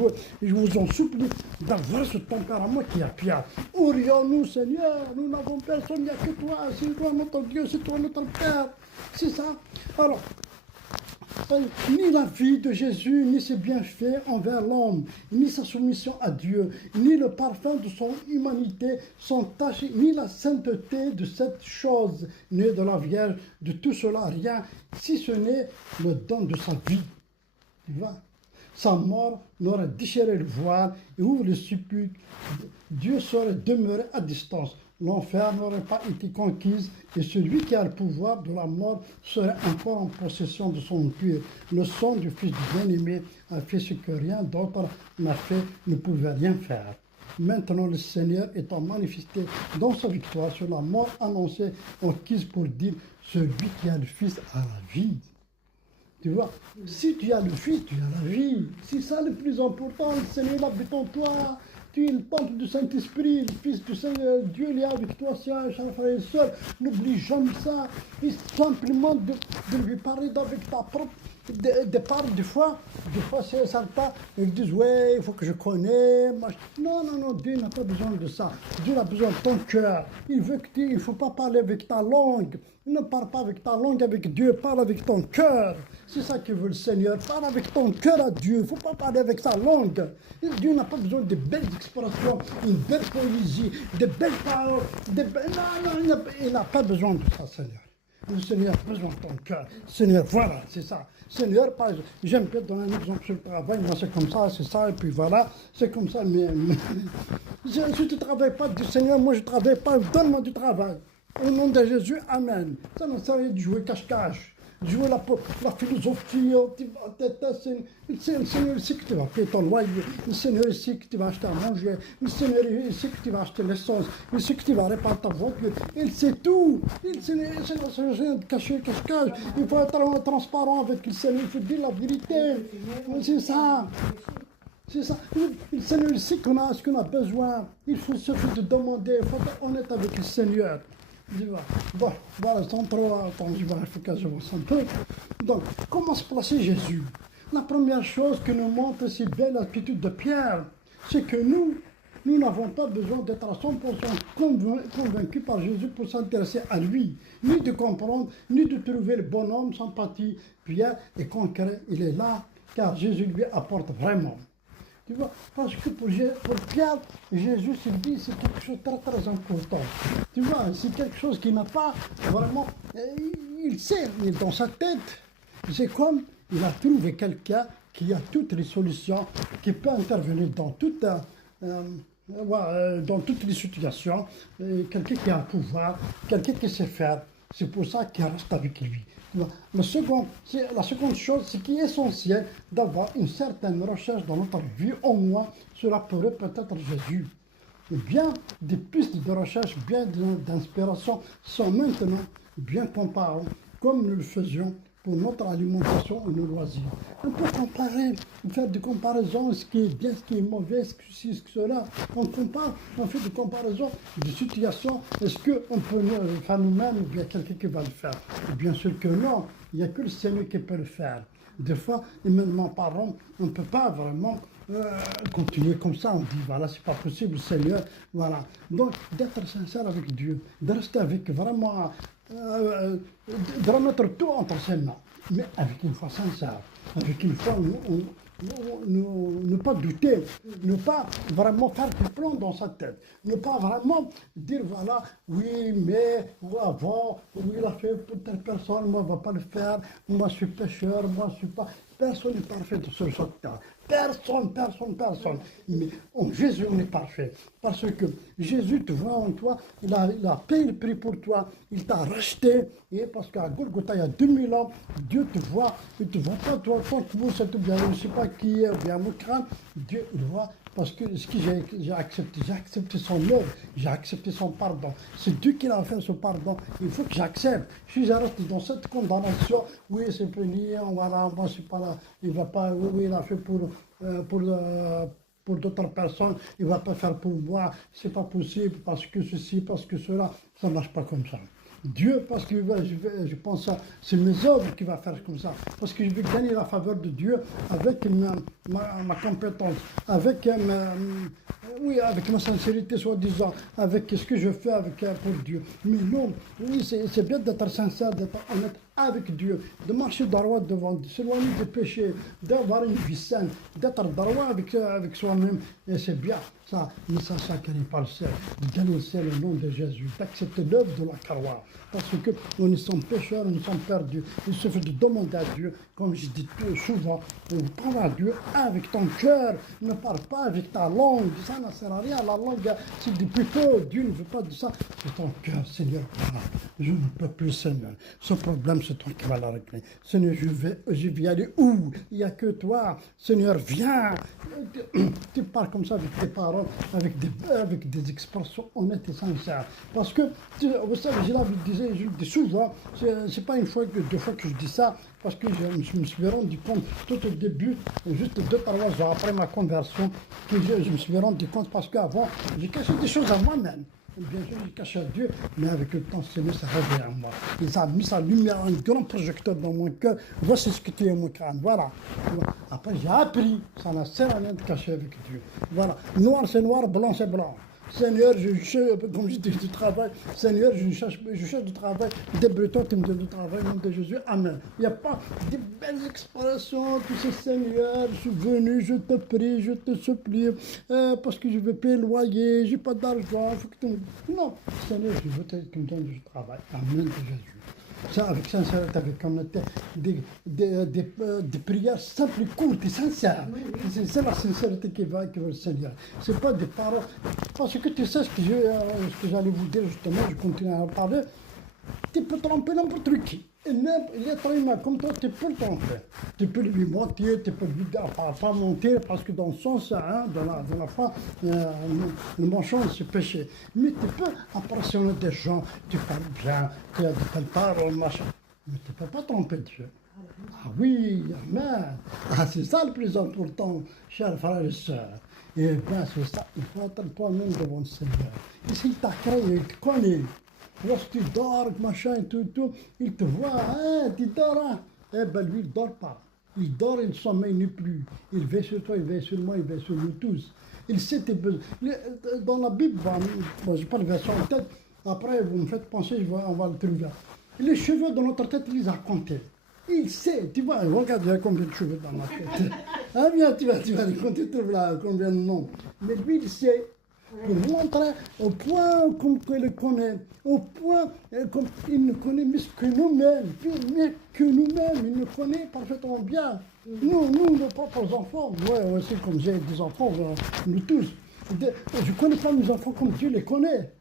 je vous en supplie d'avoir ce tempérament qui a Pierre. Aurions-nous, Seigneur, nous n'avons personne, il n'y a que toi. C'est toi notre Dieu, c'est toi notre Père. C'est ça. Alors, ni la vie de Jésus, ni ses bienfaits envers l'homme, ni sa soumission à Dieu, ni le parfum de son humanité sont tachés, ni la sainteté de cette chose née de la Vierge, de tout cela, rien, si ce n'est le don de sa vie. Tu vois? Sa mort n'aurait déchiré le voile et ouvre le sépulcre. Dieu serait demeuré à distance. L'enfer n'aurait pas été conquise et celui qui a le pouvoir de la mort serait encore en possession de son empire. Le sang du Fils du bien-aimé a fait ce que rien d'autre n'a fait, ne pouvait rien faire. Maintenant, le Seigneur étant manifesté dans sa victoire sur la mort annoncée, acquise pour dire celui qui a le Fils a la vie. Tu vois, si tu as le Fils, tu as la vie. C'est ça le plus important. Le Seigneur habite en toi. Tu es le temple du Saint-Esprit, le Fils du Seigneur. Dieu est avec toi, chers frères et sœurs. N'oublie jamais ça. Et simplement de lui parler avec ta propre départ. Des fois c'est certain. Ils disent, ouais, il faut que je connaisse. Non, Dieu n'a pas besoin de ça. Dieu a besoin de ton cœur. Il ne faut pas parler avec ta langue. Ne parle pas avec ta langue avec Dieu, parle avec ton cœur. C'est ça que veut le Seigneur. Parle avec ton cœur à Dieu. Il ne faut pas parler avec sa langue. Et Dieu n'a pas besoin de belles expressions, une belle poésie, de belles paroles. Non, il n'a pas besoin de ça, Seigneur. Le Seigneur a besoin de ton cœur. Seigneur, voilà, c'est ça. Seigneur, par exemple, j'aime bien donner un exemple sur le travail. Moi, c'est comme ça, c'est ça, et puis voilà, c'est comme ça. Mais si tu ne travailles pas du Seigneur, moi, je ne travaille pas. Donne-moi du travail. Au nom de Jésus, Amen. Ça ne sert à rien de jouer cache-cache, de jouer la philosophie. Le Seigneur sait que tu vas payer ton loyer. Le Seigneur sait que tu vas acheter à manger. Le Seigneur sait que tu vas acheter l'essence. Il sait que tu vas réparer ta voiture. Il sait tout. Il sait rien de cacher, cache-cache. Il faut être transparent avec le Seigneur. Il faut dire la vérité. C'est ça. C'est ça. Le Seigneur sait ce qu'on a besoin. Il faut suffit de demander. Il faut être honnête avec le Seigneur. Bon, voilà, sans trop attendre, il faut que je vois un peu. Donc, comment se placer Jésus? La première chose que nous montre si belle l'attitude de Pierre, c'est que nous n'avons pas besoin d'être à 100% convaincus par Jésus pour s'intéresser à lui, ni de comprendre, ni de trouver le bonhomme, sympathie. Pierre est concret, il est là, car Jésus lui apporte vraiment. Tu vois, parce que pour Pierre, Jésus s'il dit c'est quelque chose de très très important. Tu vois, c'est quelque chose qu'il n'a pas vraiment, il sait, il est dans sa tête. C'est comme il a trouvé quelqu'un qui a toutes les solutions, qui peut intervenir dans toute dans toutes les situations, quelqu'un qui a un pouvoir, quelqu'un qui sait faire. C'est pour ça qu'il reste avec lui. La seconde chose, c'est qu'il est essentiel d'avoir une certaine recherche dans notre vie, au moins, cela pourrait peut-être Jésus. Bien des pistes de recherche, bien d'inspiration sont maintenant bien comparées, comme nous le faisions pour notre alimentation et nos loisirs. On peut comparer, faire des comparaisons, ce qui est bien, ce qui est mauvais, ce que cela. On compare, on fait des comparaisons de situations. Est-ce qu'on peut le faire nous-mêmes ou bien quelqu'un qui va le faire? Et bien sûr que non, il n'y a que le Seigneur qui peut le faire. Des fois, humainement parlant, on ne peut pas vraiment continuer comme ça. On dit, voilà, c'est pas possible, Seigneur, voilà. Donc, d'être sincère avec Dieu, de rester avec vraiment, de remettre tout entre ses mains, mais avec une foi sincère, avec une foi ne pas douter, ne pas vraiment faire des plans dans sa tête, ne pas vraiment dire voilà, oui, mais avant, oui, il a fait pour telle personne, moi, je ne vais pas le faire, moi, je suis pécheur, moi, je ne suis pas. Personne n'est parfait sur cette terre. Personne. Mais Jésus, on est parfait. Parce que Jésus te voit en toi, il a payé le prix pour toi, il t'a racheté. Et parce qu'à Golgotha, il y a 2000 ans, Dieu te voit, il ne te voit pas toi, tant que vous, c'est bien, je ne sais pas qui est, bien mon crâne. Dieu le voit. Parce que ce que j'ai accepté son œuvre, j'ai accepté son pardon. C'est Dieu qui a fait ce pardon. Il faut que j'accepte. Si je reste dans cette condamnation, oui, c'est puni, voilà, moi, c'est pas là, il va pas, oui, il a fait pour d'autres personnes, il ne va pas faire pour moi, c'est pas possible, parce que ceci, parce que cela, ça ne marche pas comme ça. Dieu, parce que je pense que c'est mes œuvres qui va faire comme ça, parce que je veux gagner la faveur de Dieu avec ma compétence, avec ma sincérité soi-disant, avec ce que je fais pour Dieu. Mais non, oui, c'est bien d'être sincère, d'être honnête avec Dieu, de marcher droit devant, de s'éloigner des péchés, d'avoir une vie saine, d'être droit avec soi-même, et c'est bien ça, mais ça n'est pas le ciel, de dénoncer le nom de Jésus, d'accepter l'œuvre de la croix, parce que nous sommes pécheurs, nous sommes perdus. Il suffit de demander à Dieu, comme je dis souvent, parle à Dieu avec ton cœur, ne parle pas avec ta langue, ça ne sert à rien, la langue, c'est du plutôt, Dieu ne veut pas de ça, c'est ton cœur, Seigneur, je ne peux plus, Seigneur, ce problème c'est toi qui vas la régler, Seigneur, je vais aller où? Il n'y a que toi, Seigneur, viens, tu parles comme ça avec tes paroles, avec des expressions honnêtes et sincères, parce que, vous savez, je le dis souvent, c'est pas une fois, deux fois que je dis ça, parce que je me suis rendu compte tout au début, juste 2-3 ans après ma conversion, que je me suis rendu compte parce qu'avant, j'ai caché des choses à moi-même. Bien sûr, j'ai caché à Dieu, mais avec le temps, le Seigneur s'est révélé à moi. Il a mis sa lumière, un grand projecteur dans mon cœur. Voici ce que tu es, mon crâne. Voilà. Après, j'ai appris. Ça n'a sert à rien de cacher avec Dieu. Voilà. Noir, c'est noir, blanc, c'est blanc. Seigneur, je cherche, comme je dis, du travail. Seigneur, je cherche du travail. Des Bretons qui me donnent du travail, au nom de Jésus. Amen. Il n'y a pas de belles expressions. Tu sais, Seigneur, je suis venu, je te prie, je te supplie, parce que je veux payer le loyer, je n'ai pas d'argent. Faut que tu... Non, Seigneur, je veux que tu me donnes du travail. Amen de Jésus. Ça, avec sincérité, avec honnêteté, des prières simples, courtes et sincères. C'est la sincérité qui va le Seigneur. Ce n'est pas des paroles. Parce que tu sais ce que j'allais vous dire justement, je continue à en parler. Tu peux tromper n'importe qui. Et même l'être humain comme toi, tu peux le tromper. Tu peux lui mentir, tu peux lui dire, pas mentir, parce que dans le sens, hein, dans la foi, le mensonge, c'est péché. Mais tu peux impressionner des gens, tu parles bien, tu as de belles paroles, machin. Mais tu ne peux pas tromper Dieu. Ah oui, amen. Ah, c'est ça le plus important, chers frères et sœurs. Et bien, c'est ça, il faut être toi-même devant le Seigneur. Et s'il t'a créé, il te connaît. Lorsque tu dors, machin, tout, il te voit, hein, tu dors, hein. Eh bien, lui, il ne dort pas. Il dort, il ne sommeille ni plus. Il veille sur toi, il veille sur moi, il veille sur nous tous. Il sait tes besoins. Dans la Bible, bon, je n'ai pas le verset en tête, après, vous me faites penser, on va le trouver. Les cheveux dans notre tête, il les a comptés. Il sait, tu vois, regarde, il y a combien de cheveux dans ma tête. Ah bien, tu vas les compter, tu vois combien de noms. Mais lui, il sait. Pour montrer au point comme il le connaît, au point comme il nous connaît mieux que nous-mêmes, mieux que nous-mêmes, il nous connaît parfaitement bien. Nous, nos propres enfants, moi aussi comme j'ai des enfants, nous tous, Je ne connais pas mes enfants comme Dieu les connaît.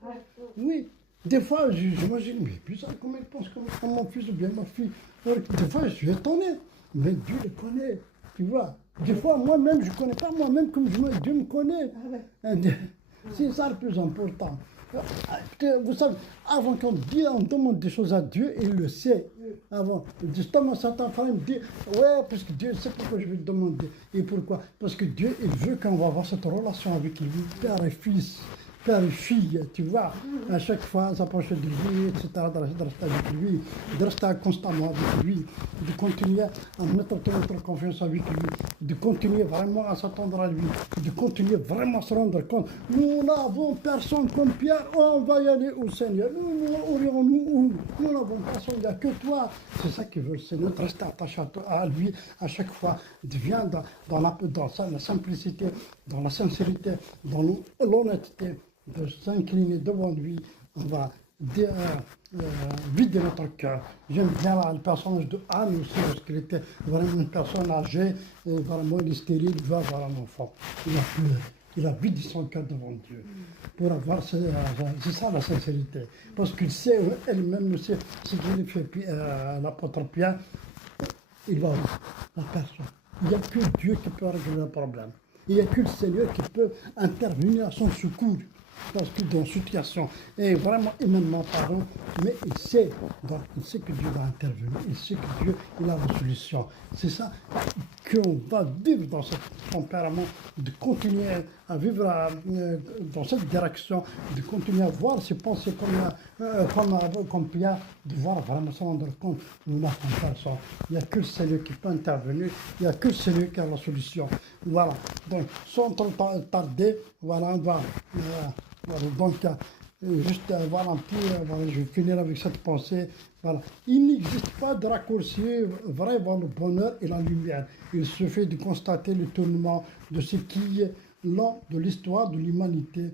Oui. Des fois, j'imagine, mais bizarre, comment ils pensent comme mon fils ou bien ma fille. Des fois, je suis étonné. Mais Dieu les connaît. Tu vois. Des fois, moi-même, je ne connais pas moi-même comme Dieu me connaît. C'est ça le plus important. Vous savez, avant qu'on demande des choses à Dieu, il le sait. Avant, justement, certains frères me disent, ouais, parce que Dieu sait pourquoi je vais te demander. Et pourquoi? Parce que Dieu, il veut qu'on va avoir cette relation avec lui, père et fils. Père et fille, tu vois, à chaque fois s'approcher de lui, etc., de rester avec lui, de rester constamment avec lui, de continuer à mettre toute notre confiance avec lui, de continuer vraiment à s'attendre à lui, de continuer vraiment à se rendre compte. Nous n'avons personne comme Pierre, on va y aller au Seigneur. Nous irons-nous où? Nous n'avons personne, il n'y a que toi. C'est ça qu'il veut le Seigneur, de rester attaché à lui à chaque fois, de venir dans la simplicité, dans la sincérité, dans l'honnêteté, de s'incliner devant lui, on va vider notre cœur. J'aime bien le personnage de Anne aussi, parce qu'il était vraiment une personne âgée, et vraiment il est stérile, il veut avoir un enfant. Il a pleuré, il a vidé son cœur devant Dieu. Pour avoir, c'est ça la sincérité. Parce qu'il sait, elle-même sait ce qu'il fait l'apôtre Pierre, il va où? La personne. Il n'y a que Dieu qui peut régler le problème. Il n'y a que le Seigneur qui peut intervenir à son secours. Parce que dans une situation est vraiment éminemment parlant, mais il sait que Dieu va intervenir, il sait que Dieu il a la solution. C'est ça qu'on va vivre dans ce tempérament, de continuer à vivre dans cette direction, de continuer à voir ses pensées comme Pierre, de voir vraiment se rendre compte nous n'avons personne. Il n'y a que le Seigneur qui peut intervenir, il n'y a que le Seigneur qui a la solution. Voilà, donc sans trop tarder, voilà, on va... Voilà, donc, juste voilà, voilà, je vais finir avec cette pensée. Voilà. Il n'existe pas de raccourci vrai vers le bonheur et la lumière. Il suffit de constater le tournement de ce qui, lors de l'histoire de l'humanité,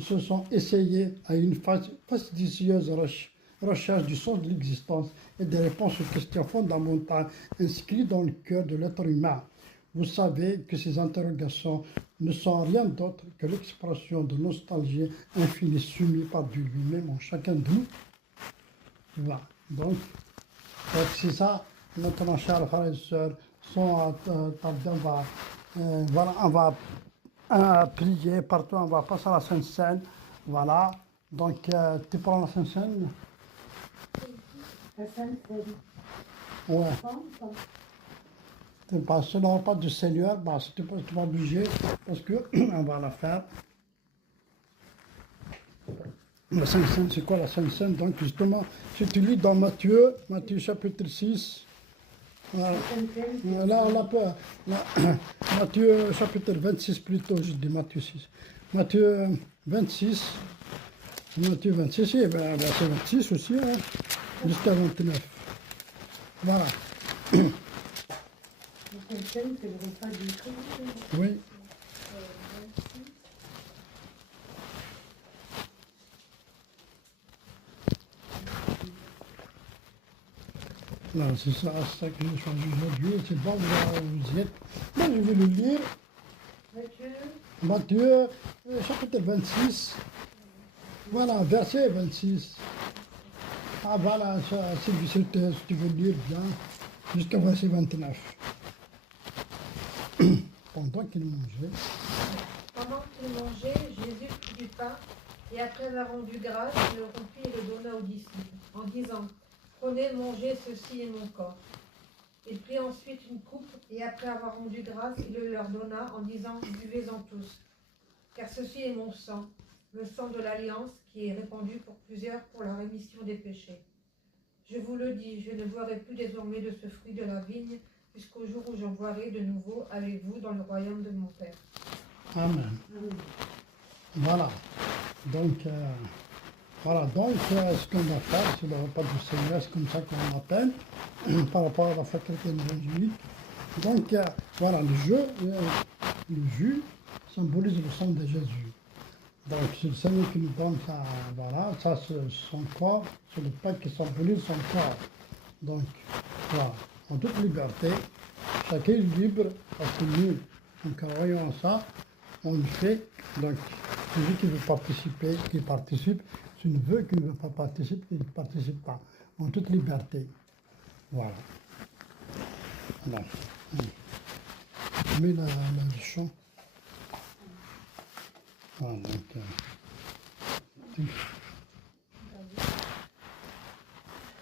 se sont essayés à une fastidieuse recherche du sens de l'existence et des réponses aux questions fondamentales inscrites dans le cœur de l'être humain. Vous savez que ces interrogations ne sont rien d'autre que l'expression de nostalgie infinie soumise par Dieu lui-même en chacun de nous. Voilà. Donc c'est ça, maintenant, chers frères et sœurs, on va prier partout, on va passer à la Sainte Seine. Voilà. Donc, tu prends la Sainte Seine? La Sainte Seine. Ouais. Parce que n'a pas de Seigneur, bah, tu pas obligé, parce qu'on va la faire. La Sainte Seine, c'est quoi la Sainte Seine? Donc justement, si tu lis dans Matthieu chapitre 6, voilà. Matthieu chapitre 26 plutôt, je dis Matthieu 6. Matthieu 26, et ben, c'est 26 aussi, hein, jusqu'à 29. Voilà. C'est le repas du Christ. Oui. Là, c'est ça que j'ai choisi aujourd'hui. C'est bon, vous y êtes. Moi, je vais le lire. Matthieu, chapitre 26. Voilà, verset 26. Ah, voilà, si tu veux lire bien, jusqu'à verset 29. Pendant qu'il mangeait. Pendant qu'il mangeait, Jésus prit du pain, et après avoir rendu grâce, il le rompit et le donna aux disciples, en disant, prenez, mangez, ceci est mon corps. Il prit ensuite une coupe, et après avoir rendu grâce, il le leur donna, en disant, buvez-en tous, car ceci est mon sang, le sang de l'alliance, qui est répandu pour plusieurs pour la rémission des péchés. Je vous le dis, je ne boirai plus désormais de ce fruit de la vigne, jusqu'au jour où j'en boirai de nouveau avec vous dans le royaume de mon Père. Amen. Voilà. Donc, ce qu'on va faire, c'est le repas du Seigneur, c'est comme ça qu'on l'appelle, par rapport à la fête chrétienne évangélique. Donc, voilà, le jus symbolise le sang de Jésus. Donc, c'est le Seigneur qui nous donne ça, voilà, ça c'est son corps, c'est le pain qui symbolise son corps. Donc, voilà, en toute liberté, chacun est libre, parce que nous croyons en ça, on le fait. Donc, celui qui veut participer, qui participe. Celui qui ne veut pas participer, il ne participe pas. En toute liberté. Voilà. Voilà. Mais le chant. Voilà, donc,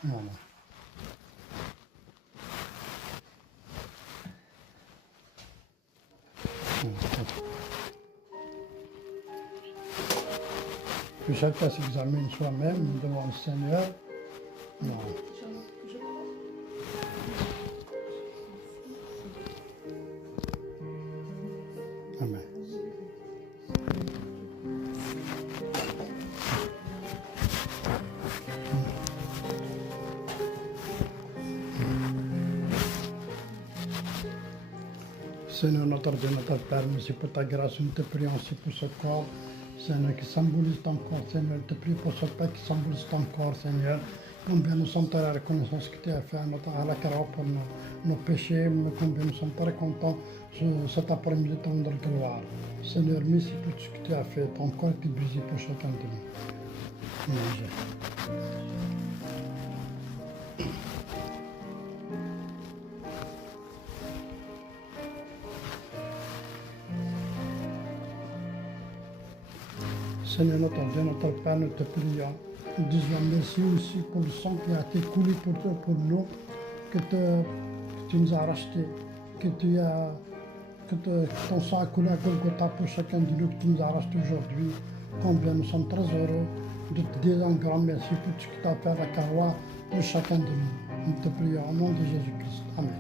voilà. Que chacun s'examine soi-même devant le Seigneur. Non. Amen. Seigneur notre Dieu, notre Père, merci pour ta grâce, nous te prions aussi pour ce corps, Seigneur, qui symbolise ton corps, Seigneur, je te prie pour ce Père qui symbolise ton corps, Seigneur. Combien nous sommes très reconnaissants ce que tu as fait à la croix pour nos péchés, mais combien nous sommes très contents cet après-midi de ton gloire. Seigneur, merci pour tout ce que tu as fait, ton corps qui brisé pour chacun de nous. Amen. Seigneur notre Dieu, notre Père, nous te prions. Nous disons merci aussi pour le sang qui a été coulé pour nous, que tu nous as rachetés, que ton sang a coulé à Golgotha pour chacun de nous, que tu nous as rachetés aujourd'hui. Combien nous sommes très heureux de te dire un grand merci pour tout ce que tu as fait à la croix pour chacun de nous. Nous te prions au nom de Jésus-Christ. Amen.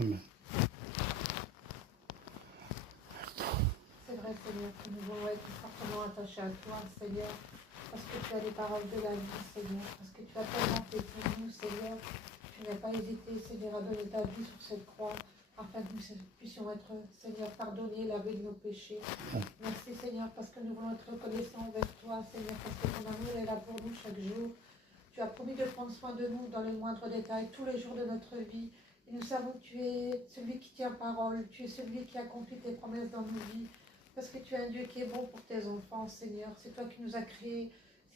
Amen. C'est vrai, Seigneur, que nous voulons être fortement attachés à toi, Seigneur, parce que tu as les paroles de la vie, Seigneur, parce que tu as tellement fait pour nous, Seigneur. Tu n'as pas hésité, Seigneur, à donner ta vie sur cette croix, afin que nous puissions être, Seigneur, pardonnés, lavés de nos péchés. Merci, Seigneur, parce que nous voulons être reconnaissants envers toi, Seigneur, parce que ton amour est là pour nous chaque jour. Tu as promis de prendre soin de nous dans les moindres détails, tous les jours de notre vie. Et nous savons que tu es celui qui tient parole, tu es celui qui accomplit tes promesses dans nos vies, parce que tu es un Dieu qui est bon pour tes enfants, Seigneur. C'est toi qui nous as créés,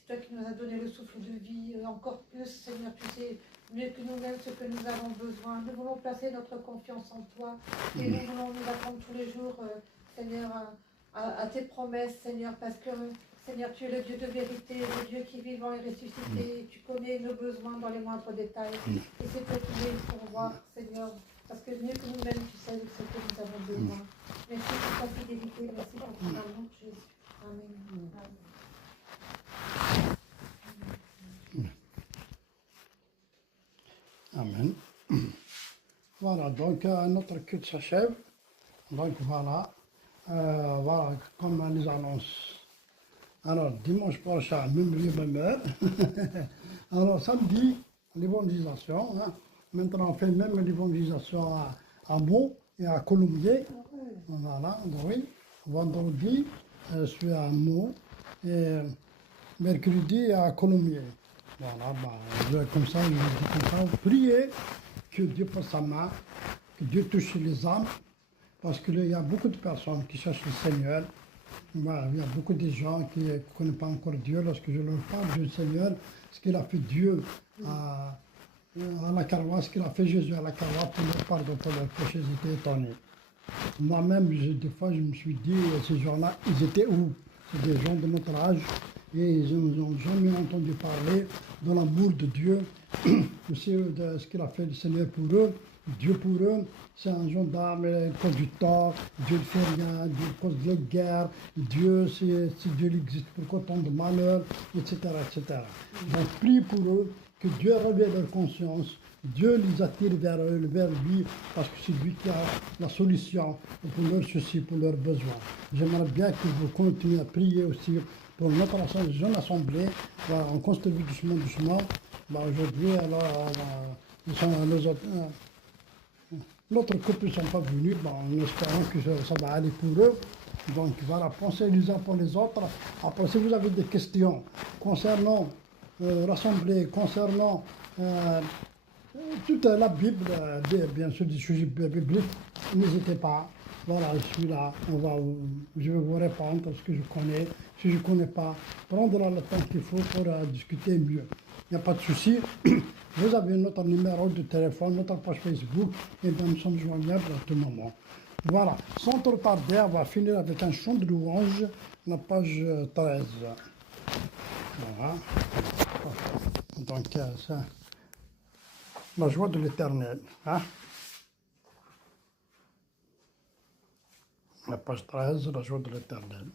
c'est toi qui nous as donné le souffle de vie. Encore plus, Seigneur, tu sais mieux que nous-mêmes ce que nous avons besoin. Nous voulons placer notre confiance en toi et nous voulons nous attendre tous les jours, Seigneur, à tes promesses, Seigneur, parce que, Seigneur, tu es le Dieu de vérité, le Dieu qui est vivant et ressuscité. Tu connais nos besoins dans les moindres détails. Et c'est toi qui es pour voir, Seigneur, parce que mieux que nous-mêmes, tu sais de ce que nous avons besoin. Merci pour ta fidélité, merci pour ton amour, Jésus. Amen. Amen. Voilà, donc notre culte s'achève. Donc voilà, voilà comme on les annonce. Alors, dimanche prochain, même lieu, même heure. Alors, samedi, l'évangélisation. Hein. Maintenant, on fait même l'évangélisation à Meaux et à Colombier. Voilà, oui. Vendredi, je suis à Meaux et mercredi à Colombier. Voilà, comme ça, je dis comme ça, priez que Dieu passe sa main, que Dieu touche les âmes, parce qu'il y a beaucoup de personnes qui cherchent le Seigneur. Voilà, il y a beaucoup de gens qui ne connaissent pas encore Dieu. Lorsque je leur parle du Seigneur, ce qu'il a fait Dieu à la croix, ce qu'il a fait Jésus à la croix pour leur pardon, pour leurs péchés, j'étais étonné. Moi-même, des fois, je me suis dit, ces gens-là, ils étaient où? C'est des gens de notre âge et ils n'ont jamais entendu parler de l'amour de Dieu, aussi de ce qu'il a fait le Seigneur pour eux. Dieu pour eux, c'est un gendarme, il cause du tort, Dieu ne fait rien, Dieu cause de la guerre, Dieu, si Dieu existe, pourquoi tant de malheur, etc., etc. Donc, prie pour eux, que Dieu réveille leur conscience, Dieu les attire vers lui, parce que c'est lui qui a la solution pour leurs soucis, pour leurs besoins. J'aimerais bien que vous continuiez à prier aussi pour notre jeune assemblée. Voilà, on construit doucement. Aujourd'hui, alors, ils sont les autres. L'autre couple ne sont pas venus, en espérant que ça va aller pour eux. Donc voilà, pensez les uns pour les autres. Après, si vous avez des questions concernant l'Assemblée, concernant toute la Bible, bien sûr des sujets bibliques, n'hésitez pas. Voilà, je suis là, je vais vous répondre ce que je connais. Si je ne connais pas, prendre le temps qu'il faut pour discuter mieux. Il n'y a pas de souci. Vous avez notre numéro de téléphone, notre page Facebook, et bien nous sommes joignables à tout moment. Voilà, sans trop tarder, on va finir avec un chant de louange, la page 13. Voilà. Donc, ça, la joie de l'éternel. Hein? La page 13, la joie de l'éternel.